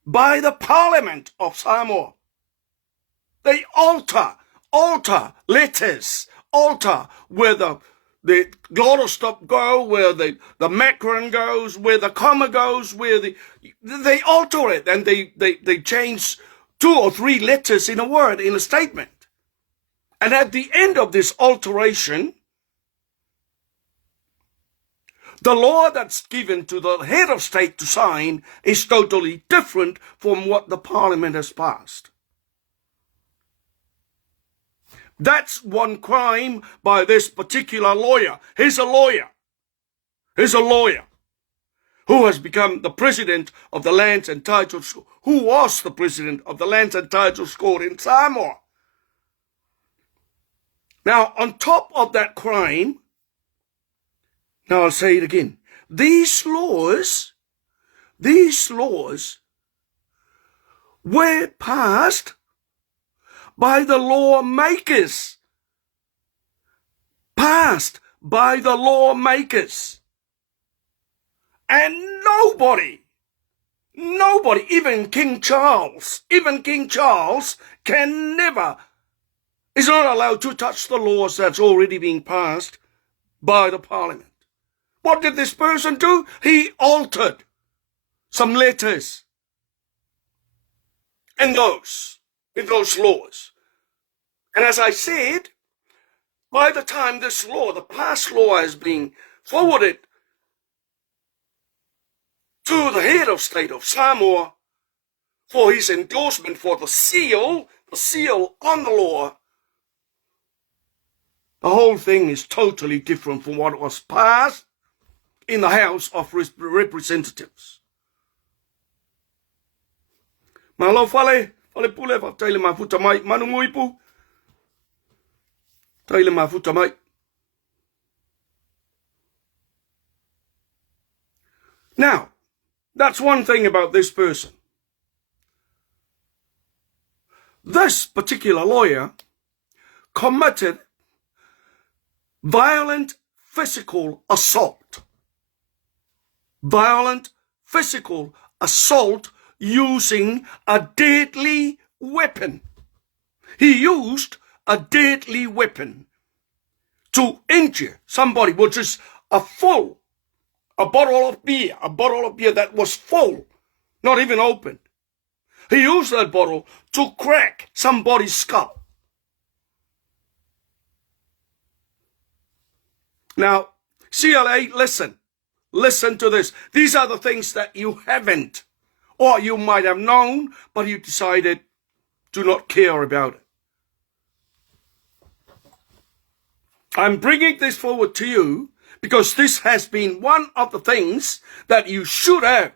by the Parliament of Samoa. They alter letters, alter where the glottal stop go, where the macron goes, where the comma goes, they alter it, and they change 2 or 3 letters in a word, in a statement. And at the end of this alteration, the law that's given to the head of state to sign is totally different from what the Parliament has passed. That's one crime by this particular lawyer. He's a lawyer. He's a lawyer who has become the president of the Lands and Titles Court, who was the president of the Lands and Titles Court in Samoa. Now, on top of that crime, now I'll say it again, these laws were passed by the lawmakers. Passed by the lawmakers. And nobody, even King Charles is not allowed to touch the laws that's already being passed by the Parliament. What did this person do? He altered some letters in those laws. And as I said, by the time this law, the past law, is being forwarded to the head of state of Samoa for his endorsement, for the seal on the law, the whole thing is totally different from what was passed in the House of Representatives. Malo fale pule fa taile mafuta mai manu muipu. Taile mafuta mai. Now, that's one thing about this person. This particular lawyer committed violent physical assault. Violent physical assault using a deadly weapon. He used a deadly weapon to injure somebody, which is a bottle of beer that was full, not even opened. He used that bottle to crack somebody's skull. Now, CLA, listen to this. These are the things that you haven't, or you might have known, but you decided to not care about it. I'm bringing this forward to you because this has been one of the things that you should have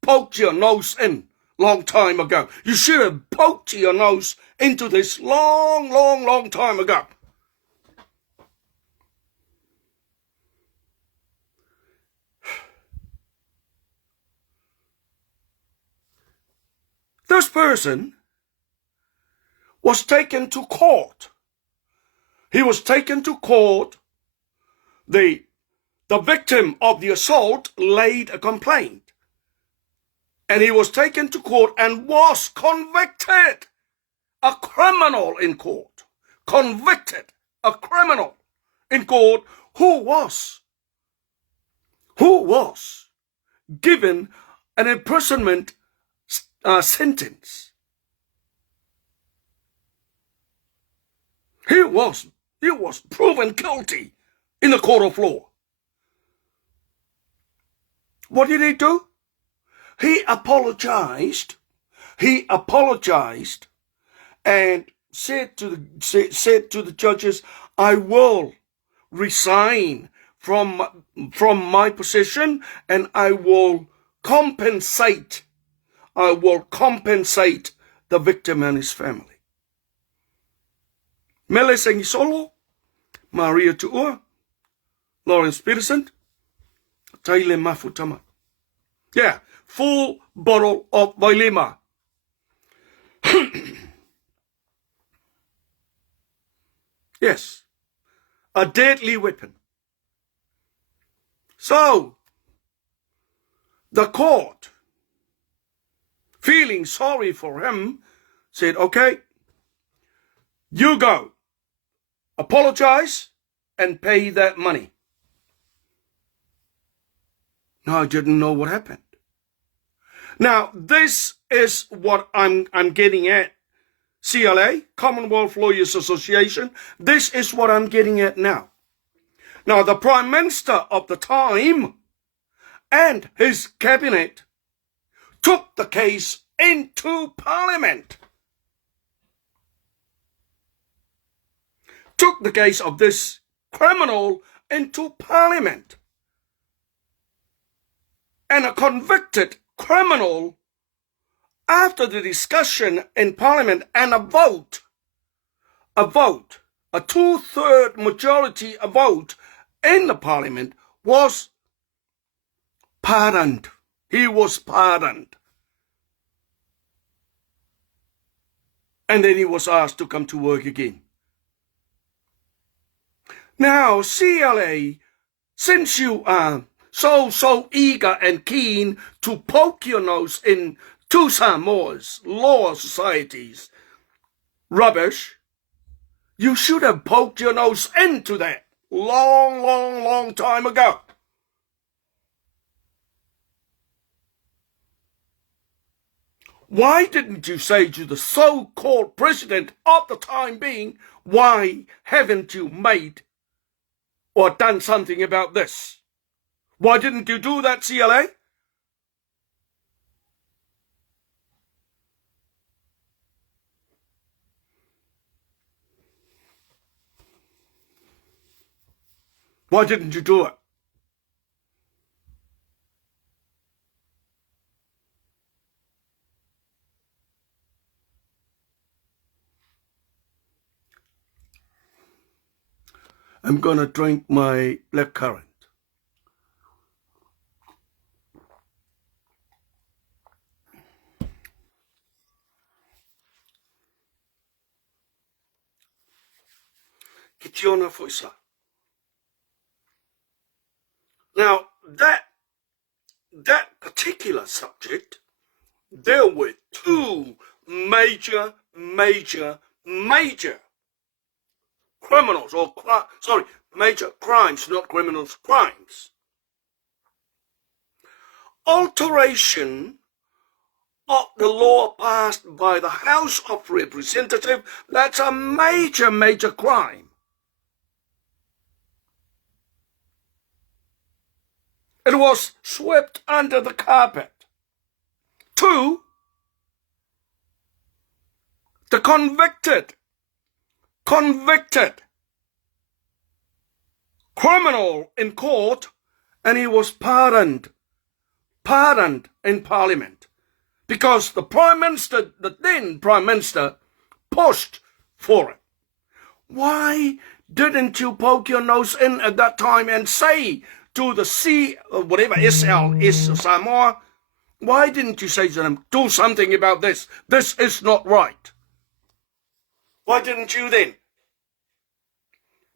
poked your nose in long time ago. You should have poked your nose into this long time ago. This person was taken to court. He was taken to court. The victim of the assault laid a complaint. And he was taken to court and was convicted. A criminal in court. Convicted. A criminal in court who was given an imprisonment sentence. He was proven guilty in the court of law. What did he do? He apologized. He apologized and said to the judges, "I will resign from my position, and I will compensate. The victim and his family." Mele Sengi Solo, Maria Tuua, Lawrence Peterson, Taile Mafutama. Yeah, full bottle of Vailima. Yes, a deadly weapon. So, the court, feeling sorry for him, said, okay, you go, apologize, and pay that money. Now, I didn't know what happened. Now, this is what I'm getting at. CLA, Commonwealth Lawyers Association, this is what I'm getting at now. Now, the Prime Minister of the time and his cabinet took the case into Parliament. Took the case of this criminal into Parliament. And a convicted criminal, after the discussion in Parliament and a vote, a 2/3 majority, a vote in the Parliament, was pardoned. He was pardoned. And then he was asked to come to work again. Now, CLA, since you are so eager and keen to poke your nose into Samoa's law society's rubbish, you should have poked your nose into that long time ago. Why didn't you say to the so-called president of the time being, why haven't you made or done something about this? Why didn't you do that, CLA? Why didn't you do it? I'm going to drink my blackcurrant. Kitiona Foisa. Now, that particular subject, there were two major criminals, major crimes, not criminals, crimes. Alteration of the law passed by the House of Representatives, that's a major crime. It was swept under the carpet. Two, the convicted criminal in court, and he was pardoned in Parliament, because the Prime Minister, the then Prime Minister, pushed for it. Why didn't you poke your nose in at that time and say to the SLS Samoa, why didn't you say to them, do something about this? This is not right. Why didn't you then?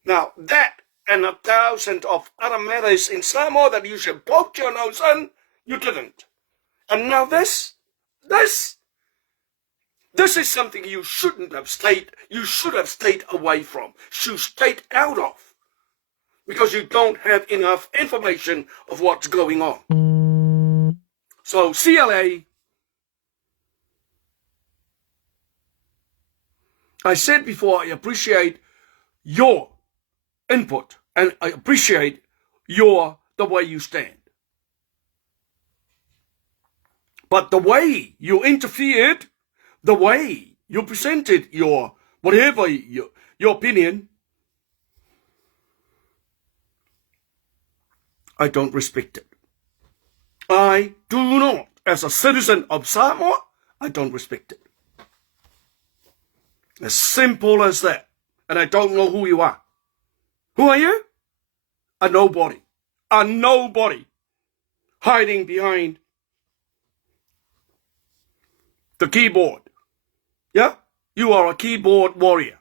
Now, that and 1,000 of other matters in Samoa that you should poke your nose in, you didn't. And now this is something you shouldn't have stayed, you should have stayed away from, should stayed out of, because you don't have enough information of what's going on. So CLA, I said before, I appreciate your input and I appreciate the way you stand. But the way you interfered, the way you presented your opinion, I don't respect it. I do not. As a citizen of Samoa, I don't respect it. As simple as that. and I don't know who you are. Who are you? A nobody. A nobody hiding behind the keyboard. Yeah? You are a keyboard warrior.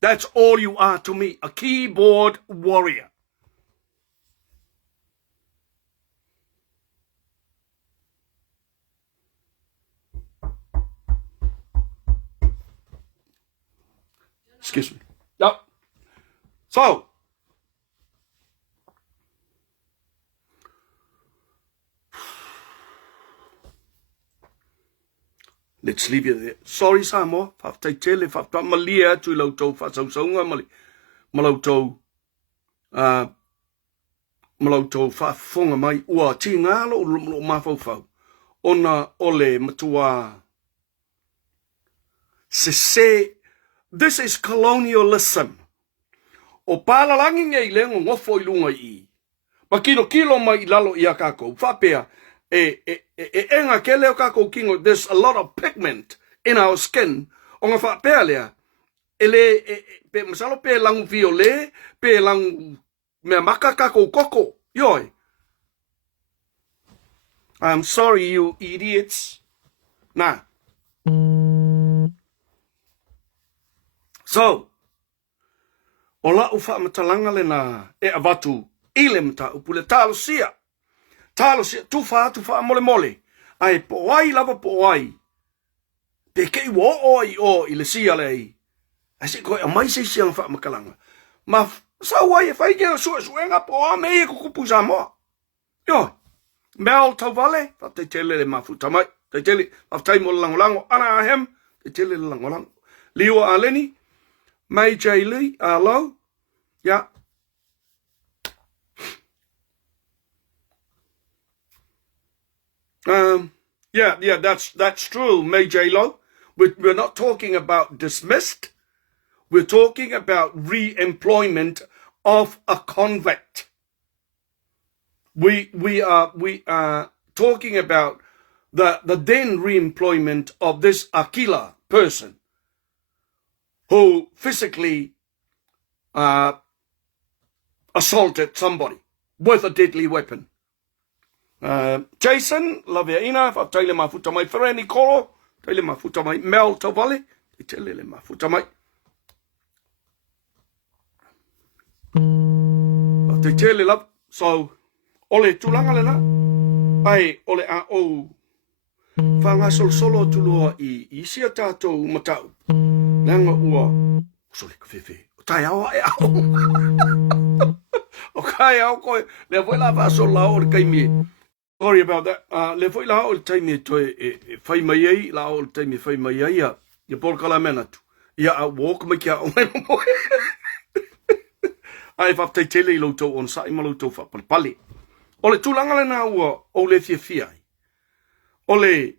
That's all you are to me, a keyboard warrior. Excuse me. Yep. So, let's leave it there. Sorry, Samoa. Whaftai tele, whaftai malia tu lautou whasausaunga mali. Malautou, malautou whafonga mai ua ti ngalo o mawhauwhau. Ona ole matua. Se, this is colonialism. O palalangi ngei lengo ngofo ilunga I. Makino kilo mai lalo I a kako. Whapea, enga kele o kako kingo, there's a lot of pigment in our skin. O ngā whapea lea. Ele, pe masalo pe langu viole, pe langu mea maka kako koko. Yoi. I'm sorry, you idiots. Nah. So, o la ufa matalanga le na e avatu ile mta upule talo sia tufa mole ai po ai lava po ai pe ke wo oi o ile sia le ai se ko mai se sia fa makalanga ma sa wai fa ke so nga po me ko ku Samoa yo mel to vale fa te tele le mafuta mai te tele af tai mo lango ana hem te tele lango liwa aleni mai J alo. Yeah. Yeah, that's true, Major Lo. We're not talking about dismissed. We're talking about re-employment of a convict. We are talking about the then re-employment of this Aquila person who physically assaulted somebody with a deadly weapon. Jason, lavia ina, fa taile mafuta mai Fereni Koro, taile mafuta mai Mel Tovale, taile mafuta mai. Taile love, so ole tulanga lena, ai ole a o. Whanga solo tulua I sia tātou matau. Nanga ua, sole ka whewhe, o tai awa e au. O kai au koe, le foi la va so la o kai mi. Sorry about that. Le foi la o tai mi to e fai mai ai, la o tai mi fai mai ai ya. Ya por kala menatu. Ya a walk me kia o mo. Ai fa tai tele lo to on sai malo to fa pali. Ole tulanga le na ua o le fia. Ole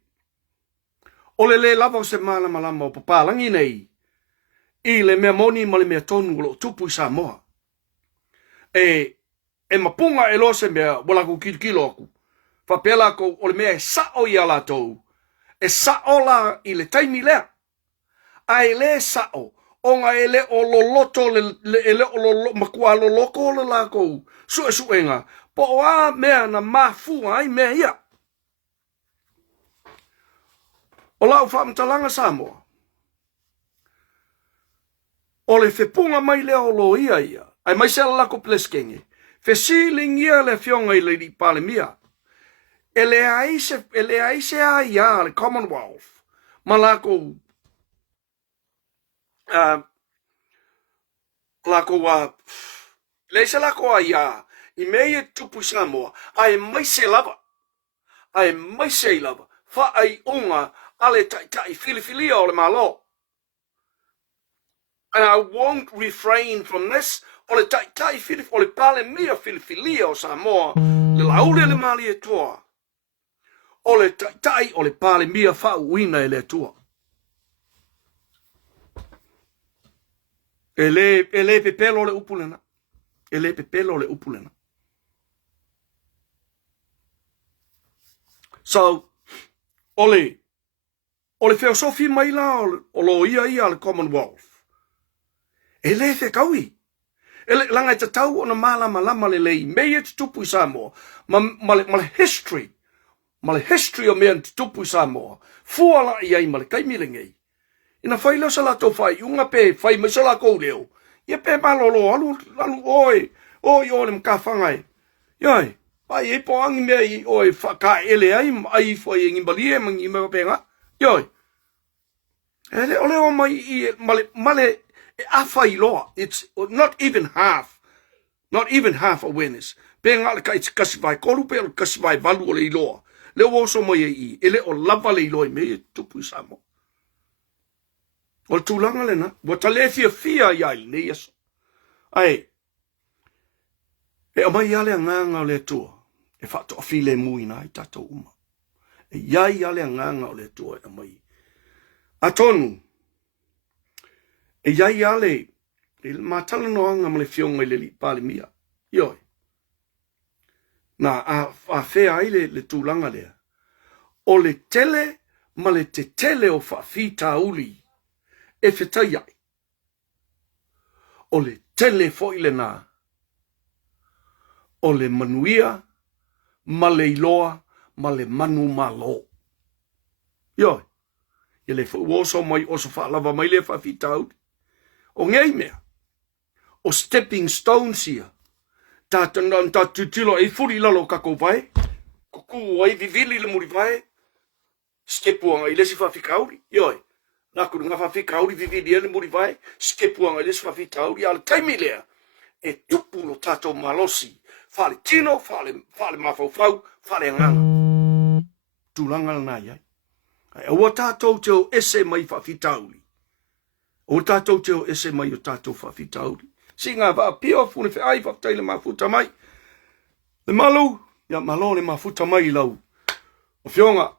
le lava se mala malama o papalangi nei. I le mea moni ma le mea tonu lo tupu I Samoa. E mapunga e lo se mea wala ku kilo aku. Fa pela ko o le mea e sao I ala tou. E sao la I le taimi lea. Ai le sao. Onga ele o loloto ele o lolo makua loloko le la ko. Suenga. Po a mea na mafu ai mea ia. O lau whaamtalanga Samoa. O le whepunga mai lea o lo ia. Ai mai sela lako pleskenge. Whesiling ia le fionga I le di pale mia. Ele aise a ia le Commonwealth. Malako le se lako a ia. I mea tupu Samoa. Ai mai se lava. Ai mai se lava. Fa ai unga ale tai filifilia o le malo. And I won't refrain from this. O le tai filif, o le pale mea filifilia o Samoa. Le laule le mali e toa. O le tai o le pale mea fa uina e le toa. Ele pepelo le upulena. Ele pepelo le upulena. So, ole filosofi mai la o lo ia le Commonwealth. E le fe kaui. E le langa te tau ona malama le lei. Mea te tupu i Samoa. Ma le history. Ma le history o mea te tupu i Samoa. Fuala i ai ma le kaimilengei. Ina whai leo sa lato whai. Unga pe whai mai sa la kou leo. Ia pe malolo. Alu oi. Oi o le mka whangai. Iai. Ai e po angi mea i oi whaka ele ai. Ai whai ingi malie mangi mea penga. Iai. Ele ole o mai i male e awhai loa. It's not even half. Not even half awareness. Pe ngā le kai te kasi vai koru pe o kasi vai valu o le iloa. Leo oso mai e i. Ele o lava le iloa i me e tupu i Samoa. O le tūlanga le na. Wa tale fia iai ne yeso. Ai. E o mai ale a nganga o le tua. E whato a file mui na i tato uma. E iai ale a nganga o le tua e mai. A tonu. E iai ale. E matala no anga ma le fionga i le li pale mia. Ioi. Na a fea ai le tūlanga lea. O le tele ma le te tele o whawhita uli. E whetai ai. O le tele fo ile nā. O le manuia, ma le iloa, ma le manu malo. Ioi. Ia le oso mai, oso whaalava mai le whawhita uli. O ngei mea. O stepping stones ia. Tā tutilo e furi lalo kako vai. Kuku ai vivili le muri vai. Skepuanga i lesi whawhikauri. Ioi. Nāku ngā whawhikauri vivili le muri vai. Skepuanga i lesi whawhikauri. Ala taimi lea. E tupu lo tātou malosi. Whale tino, whale mawhauwhau, whale anganga. Tūlanga lana iai. Ua tātou teo ese mai whawhitauri. O tātou teo ese mai o tātou whawhitauri. Si ngā wha pia fune whi ai whaptaile mafuta mai. Le malu, ia malo le mafuta mai lau. O whionga,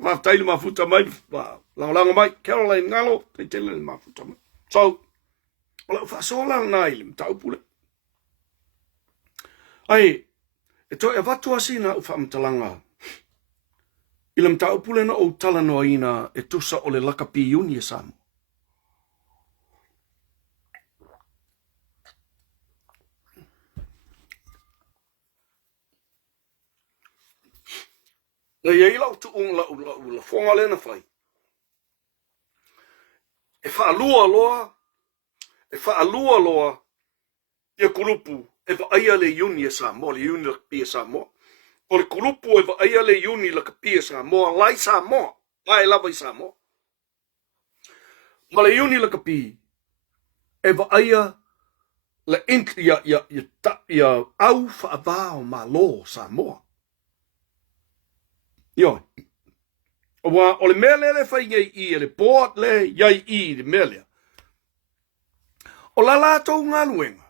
whaptaile mafuta mai, lango mai, Caroline ngalo, te tele le mafuta mai. So, o lau whasola nai le mtaupule. Ai, e toi e watua sina u whaamtalanga. I le mtaupule na o tala noa ina e tusa o le lakapi uni e Samoa. Na iei lau tu la whonga lena whai. E whaalua loa, ia kulupu, e wa aia le iuni e Samoa, le iuni la kapia Samoa. O le kulupu e wa aia le iuni la kapia Samoa, lai Samoa, lai lava i Samoa. Ma le iuni la kapia, e wa aia le inti ia au whaavao ma lo Samoa. Ioi. O le mea le whai ngei i, le boat le iai i le mea lea. O la lātou ngā luenga.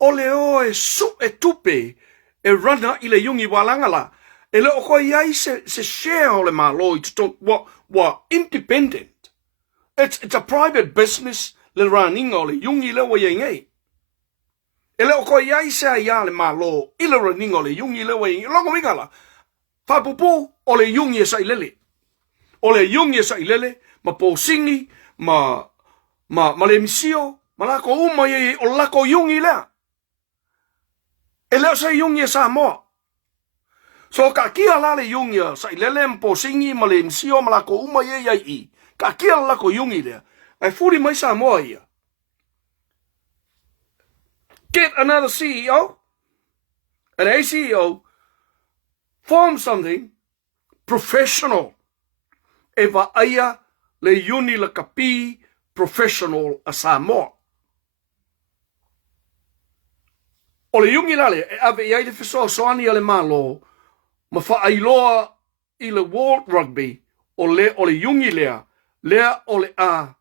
O le o e su e tupe e rana i le yungi walanga la. E le o ko iai se share o le malo i tuton wa independent. It's a private business le raninga o le yungi le wa iai ngei. E le o ko iai se a ia le malo i le raninga o le yungi le wa iai ngei. Longo mingala. Whapupu o le yungi e sailele. O le yungi e sailele, ma po singi, ma le misio, ma lako uma ye o lako yungi lea. E leo sa yungi e Samoa. So ka kia la le yungi e sailele, ma po singi, ma le misio, ma lako uma ye i. Ka kia la lako yungi lea. Ai furi mai Samoa ia. Get another CEO, an ACEO, form something professional. E wa aia le yuni la kapi professional a Samoa. O le yungi lale, e ave iai le fisoa soani ale malo, ma wha ailoa i le World Rugby, o le yungi lea o le a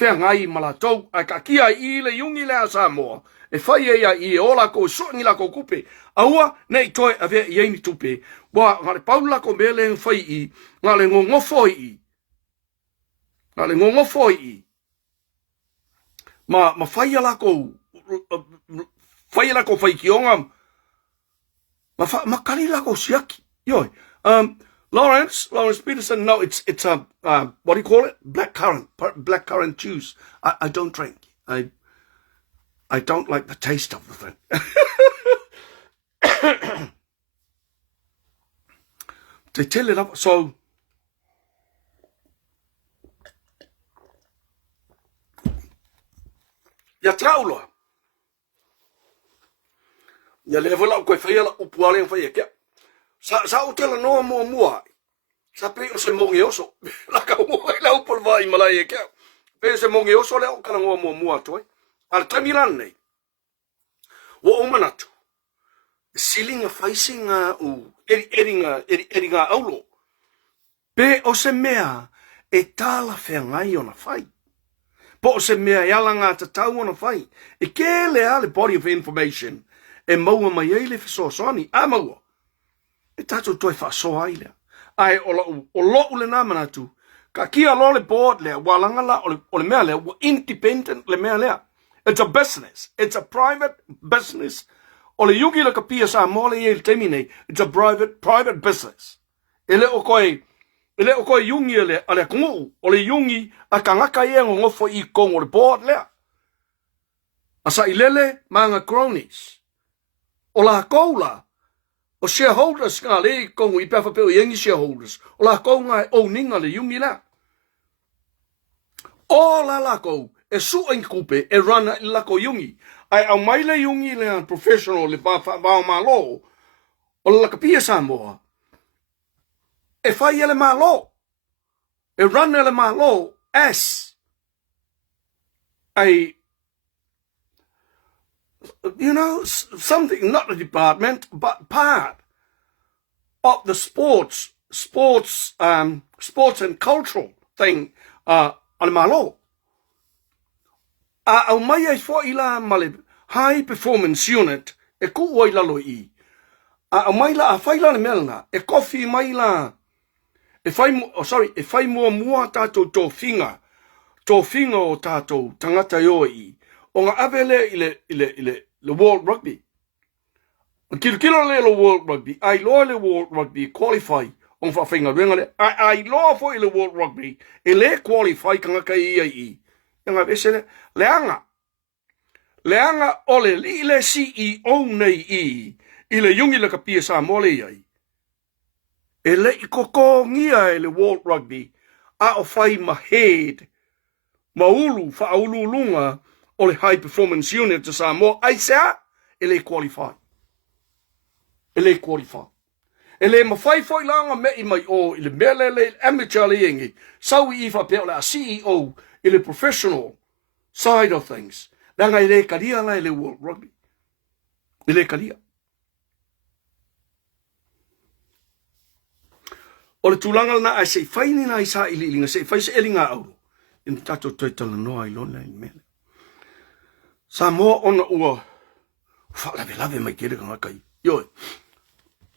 whea ngai malatou, ai ka kia i le yungi lea Samoa, e whai ea i e ola ko suangi la ko kupe, aua nei toi ave iai ni tupe, wa ngare paula ko mele whai i, ngale ngongofo i, ngale ngongofo i, ma whai ala ko, whai ala ko whai kionga, ma kari la ko siaki, yoi, Lawrence Peterson, no, it's what do you call it? Black currant juice. I don't drink. I don't like the taste of the thing. They tell it up, so ya traulo. Ya level up koe whaia la upuale ang whaia kia. Sa utela noa mua mua. Sa pe o se mongi oso. La ka mua la upul vai malai kia. Pe se mongi oso le o kana ngoa mua mua toi. Al tamiran nei. Wa o manatu. Silinga whaisinga u eringa aulo. Pe o se mea e tala whea ngai o na whai. Po o se mea e ala ngā tatau o na whai. E ke le ale body of information. E maua mai eile whesosoni. A maua. E tatou toi whaasoa ai lea. Ai o lo le nā manatu. Ka kia lo le board lea. Walanga la o le mea lea. Wa independent le mea lea. It's a business. It's a private business. O le yungi la ka pia sa mole e le temi nei. It's a private business. Ele o koe yungi ele ale kungu. O le yungi a ka ngaka e ngofo I kong o le board lea. Asa ilele mga cronies. O la koula. O shareholders ngā le kongu I pewhapeo yengi shareholders. O la kou ngā o ninga le yungi lea. O la lako e su kupe e rana I lako yungi. Ai au mai le yungi le professional le wao malo. O la kapia Samoa. E whai ele malo. E rana ele malo as a, you know, something, not a department, but part of the sports and cultural thing, on malo. Au mai ai fo ila male high performance unit e ku oi lalo I. Au mai la a faila le melna e kofi mai la e fai mua tatou tō whinga o tatou tangata ioi o ngā avele ile World Rugby. Kilo le World Rugby, ai loa le World Rugby qualify o ngā whainga renga le, ai loa fo le World Rugby e le qualify kangaka I. Ngā vesele, leanga ole li le CEO nei I le yungi le kapia sa mole iai. E le I koko ngia le World Rugby a o whai mahed maulu whaululunga o le high performance unit to Samoa ai sea e le qualify. E le qualify. E le mawhai foi langa me I mai o I le mele le amateur le ingi. Sau I whapea le a CEO I le professional side of things. Nanga I le karia la I le World Rugby. I le karia. O le tūlanga na ai sei whaini na I sa I li linga sei whai se elinga auro. In tato toi tala noa I lona I mele. Samoa ona ua whalawe mai kere kanga kai. Ioi.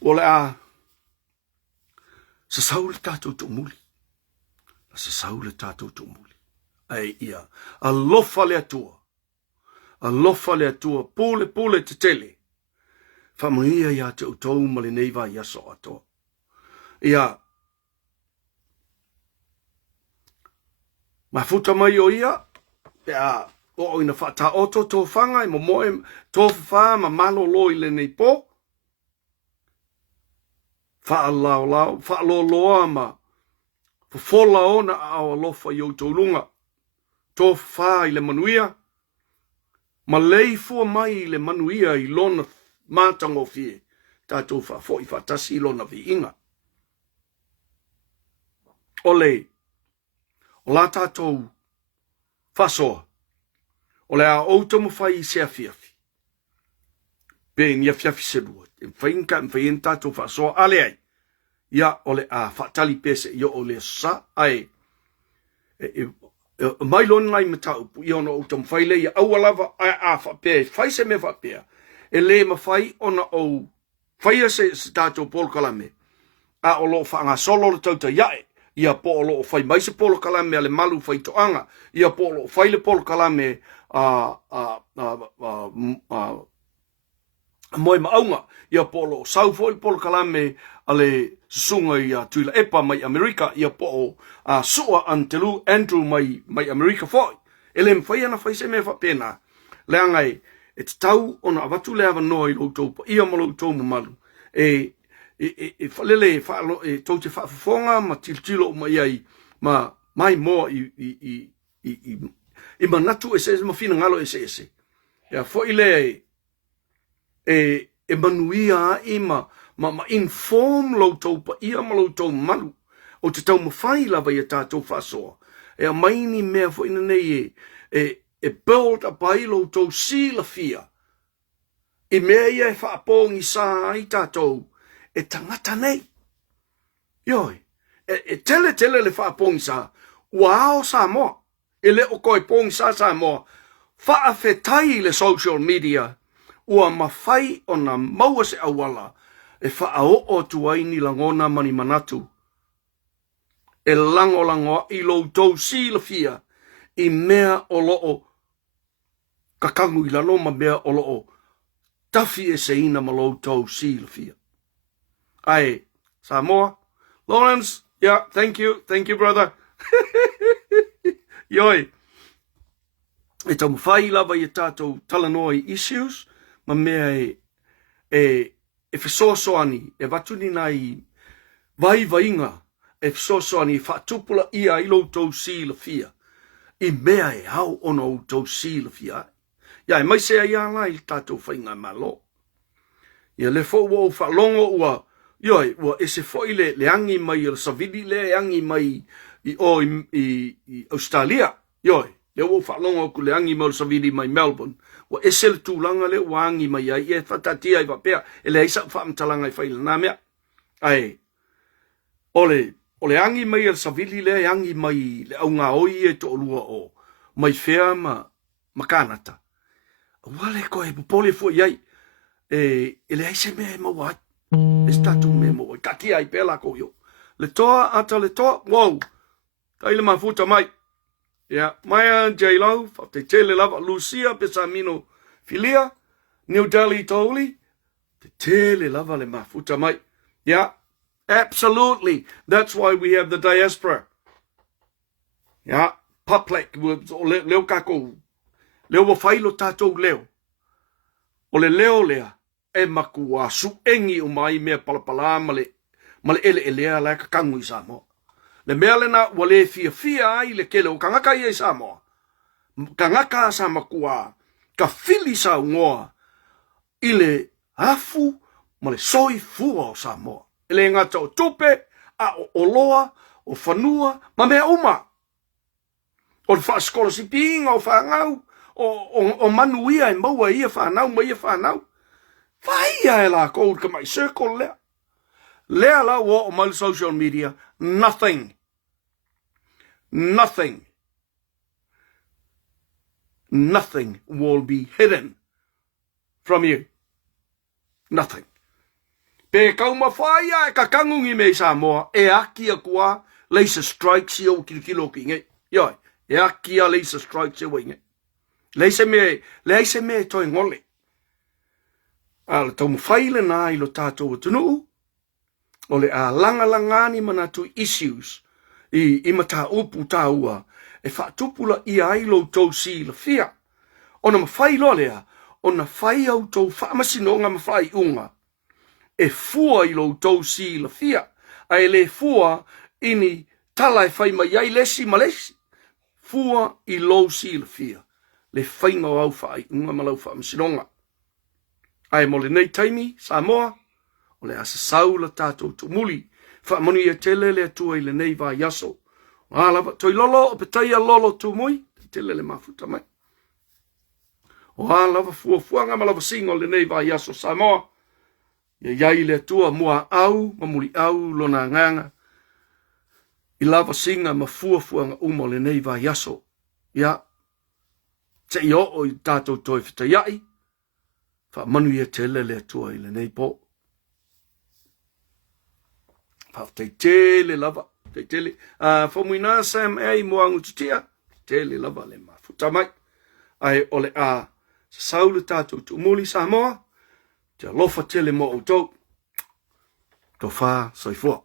O le a sa saure tato to muli. Sa saure tato to muli. Ai ia. A lofa le atua. A lofa le atua. Pule te tele. Whamuia ia te utou mali neiva ia so atoa. Ia. Mafuta mai o ia. Ia. O ina whata oto tō whanga I momoe tō wha ma malo loi le nei po. Wha lo loa ma whola ona a lofa I o tō lunga. Tō wha I le manuia. Ma lei fua mai I le manuia I lona mātango fie. Tātou wha fo I whatasi I lona vi inga. Ole. O la tātou whasoa. O le a outomo whai I se afiafi. Pe ni afiafi se rua. E whainka e whain tātou whasoa ale ai. Ia o le a whatali pese I o le sa ai. Mai lona nai matau pu I ono outomo whai le ia aua lava a whapea. Whai se me whapea. E le ma whai ona o whai se tātou polo kalame. A o lo whaanga solo le tauta iae. Ia po o lo whai mai se polo kalame ale malu whai toanga. Ia po o lo whai le polo kalame moe maunga. Ia po lo sau foi polo kalame ale sunga ia tuila epa mai Amerika. Ia po o sua antelu Andrew mai Amerika foi. Ele mwhai ana whai se me whapena. lea ngai, e te tau ona awatu lea wanoa I loutou pa ia ma loutou mamalu. E whalele, e tau te whaafafonga, ma tiltilo o mai ai, ma mai moa I manatu ese, ma fina ngalo ese. Ia fo I lea e manuia ai ma inform loutou pa ia ma loutou mamalu. O te tau mawhai lava I a tātou whasoa. E a maini mea fo ina nei e build up ai loutou sila fia. I mea ia e whaapongi sā ai tātou e tangata nei. Ioi, e tele le whaapongi sā. Wao Samoa, e le o koe pongi sā Samoa. Whaafetai le social media. Ua mawhai o na maua se awala. E whaao o tuai ni langona mani manatu. E lango I loutou sila fia. I mea o loo kakangu I lano ma mea o loo tafi e se ina ma loutou sila fia. Ai, Samoa, Lawrence, yeah, thank you, brother. Yoi. E tau mwhai lava I tātou talanoi issues, ma mea e whesosoani, e watuni nai vai-vainga, e whesosoani, whaatupula ia I loutou sila fia. I mea e hau ono loutou sila fia. Ia e mai sea ia lai tātou whainga malo. Ia le fo ua whalongo ua, ioi, ua ese fo I le angi mai, le savidi le angi mai I Australia. Ioi, le ua whalongo ku le angi mai le savidi mai Melbourne. Ua ese le tūlanga le ua angi mai ai, e whatatia I wapea, e le eisa whaamtalanga I whaila nā mea. Ai, ole angi mai le savidi le angi mai le au ngā oi e to olua o, mai whea ma kānata. Wale koe popole fu iai, e le aise mea mawai, e statu mea mawai, katia I pēla ko yo. Le toa, ata le toa, wow, taile mafuta mai. Yeah, Maya J-Lo, te tele lava, Lucia, Pesamino, Filia, New Delhi, Toli, te tele lava le mafuta mai. Yeah, absolutely. That's why we have the diaspora. Yeah, public, leo kako, leo wa whailo tātou leo. O le leo lea, e maku a suengi o mai mea palapala ma le ele lea la kakangu I Samoa. Le mea lena wa le fia ai le kele o kangaka I Samoa. Kangaka sa makua, ka fili sa ungoa, I le afu ma le soi fua o Samoa. Ele ngata o tupe, a o oloa, o whanua, ma mea uma. O le whaaskola si pinga o whangau, o manuia e maua ia whanau, ma ia whanau. Whaia e la kou ka mai circle lea. Lea la wa o mai social media, nothing will be hidden from you. Nothing. Pe kauma whaia e ka kangungi me Samoa, e aki a kua laser strikes I o kilo ki nge. Ioi, e aki a laser strikes I o inge. Leise me toi ngole. A le tau mwhaile nā I lo tātou atunuu. O le a langa-langani manatu issues. I mata upu tāua. E whaatupula I ai lo tau si la fia. Ona mawhai lo lea. Ona whai au tau whaamasinonga mawhai unga. E fua I lo tau si la fia. Ai le fua ini tala e whai mai ai lesi ma lesi. Fua I lo si la fia. Le whainga au whai unga malau whaamasinonga. Ai mo le nei taimi, Samoa, o le asa saula tātou tumuli, whaamoni e tele le atua I le nei vā yaso. O alawa, toi lolo, o petaia lolo tumui, tele le mafuta mai. O alawa, fuanga malawa singo le nei vā yaso Samoa, ia iai le atua mua au, mamuli au, lona nganga, I lava singa ma fuanga umo le nei vā yaso. Ia, te I o I tātou toi whitaiai, fa manu ia tele le atua I le nei po. Fa te tele lava, te tele. Fa muina Sam ei moangu tutia, tele lava le mafuta mai. Ai ole a saule tātou tumuli Samoa, te alofa tele mo o tau. Tō whā soifua.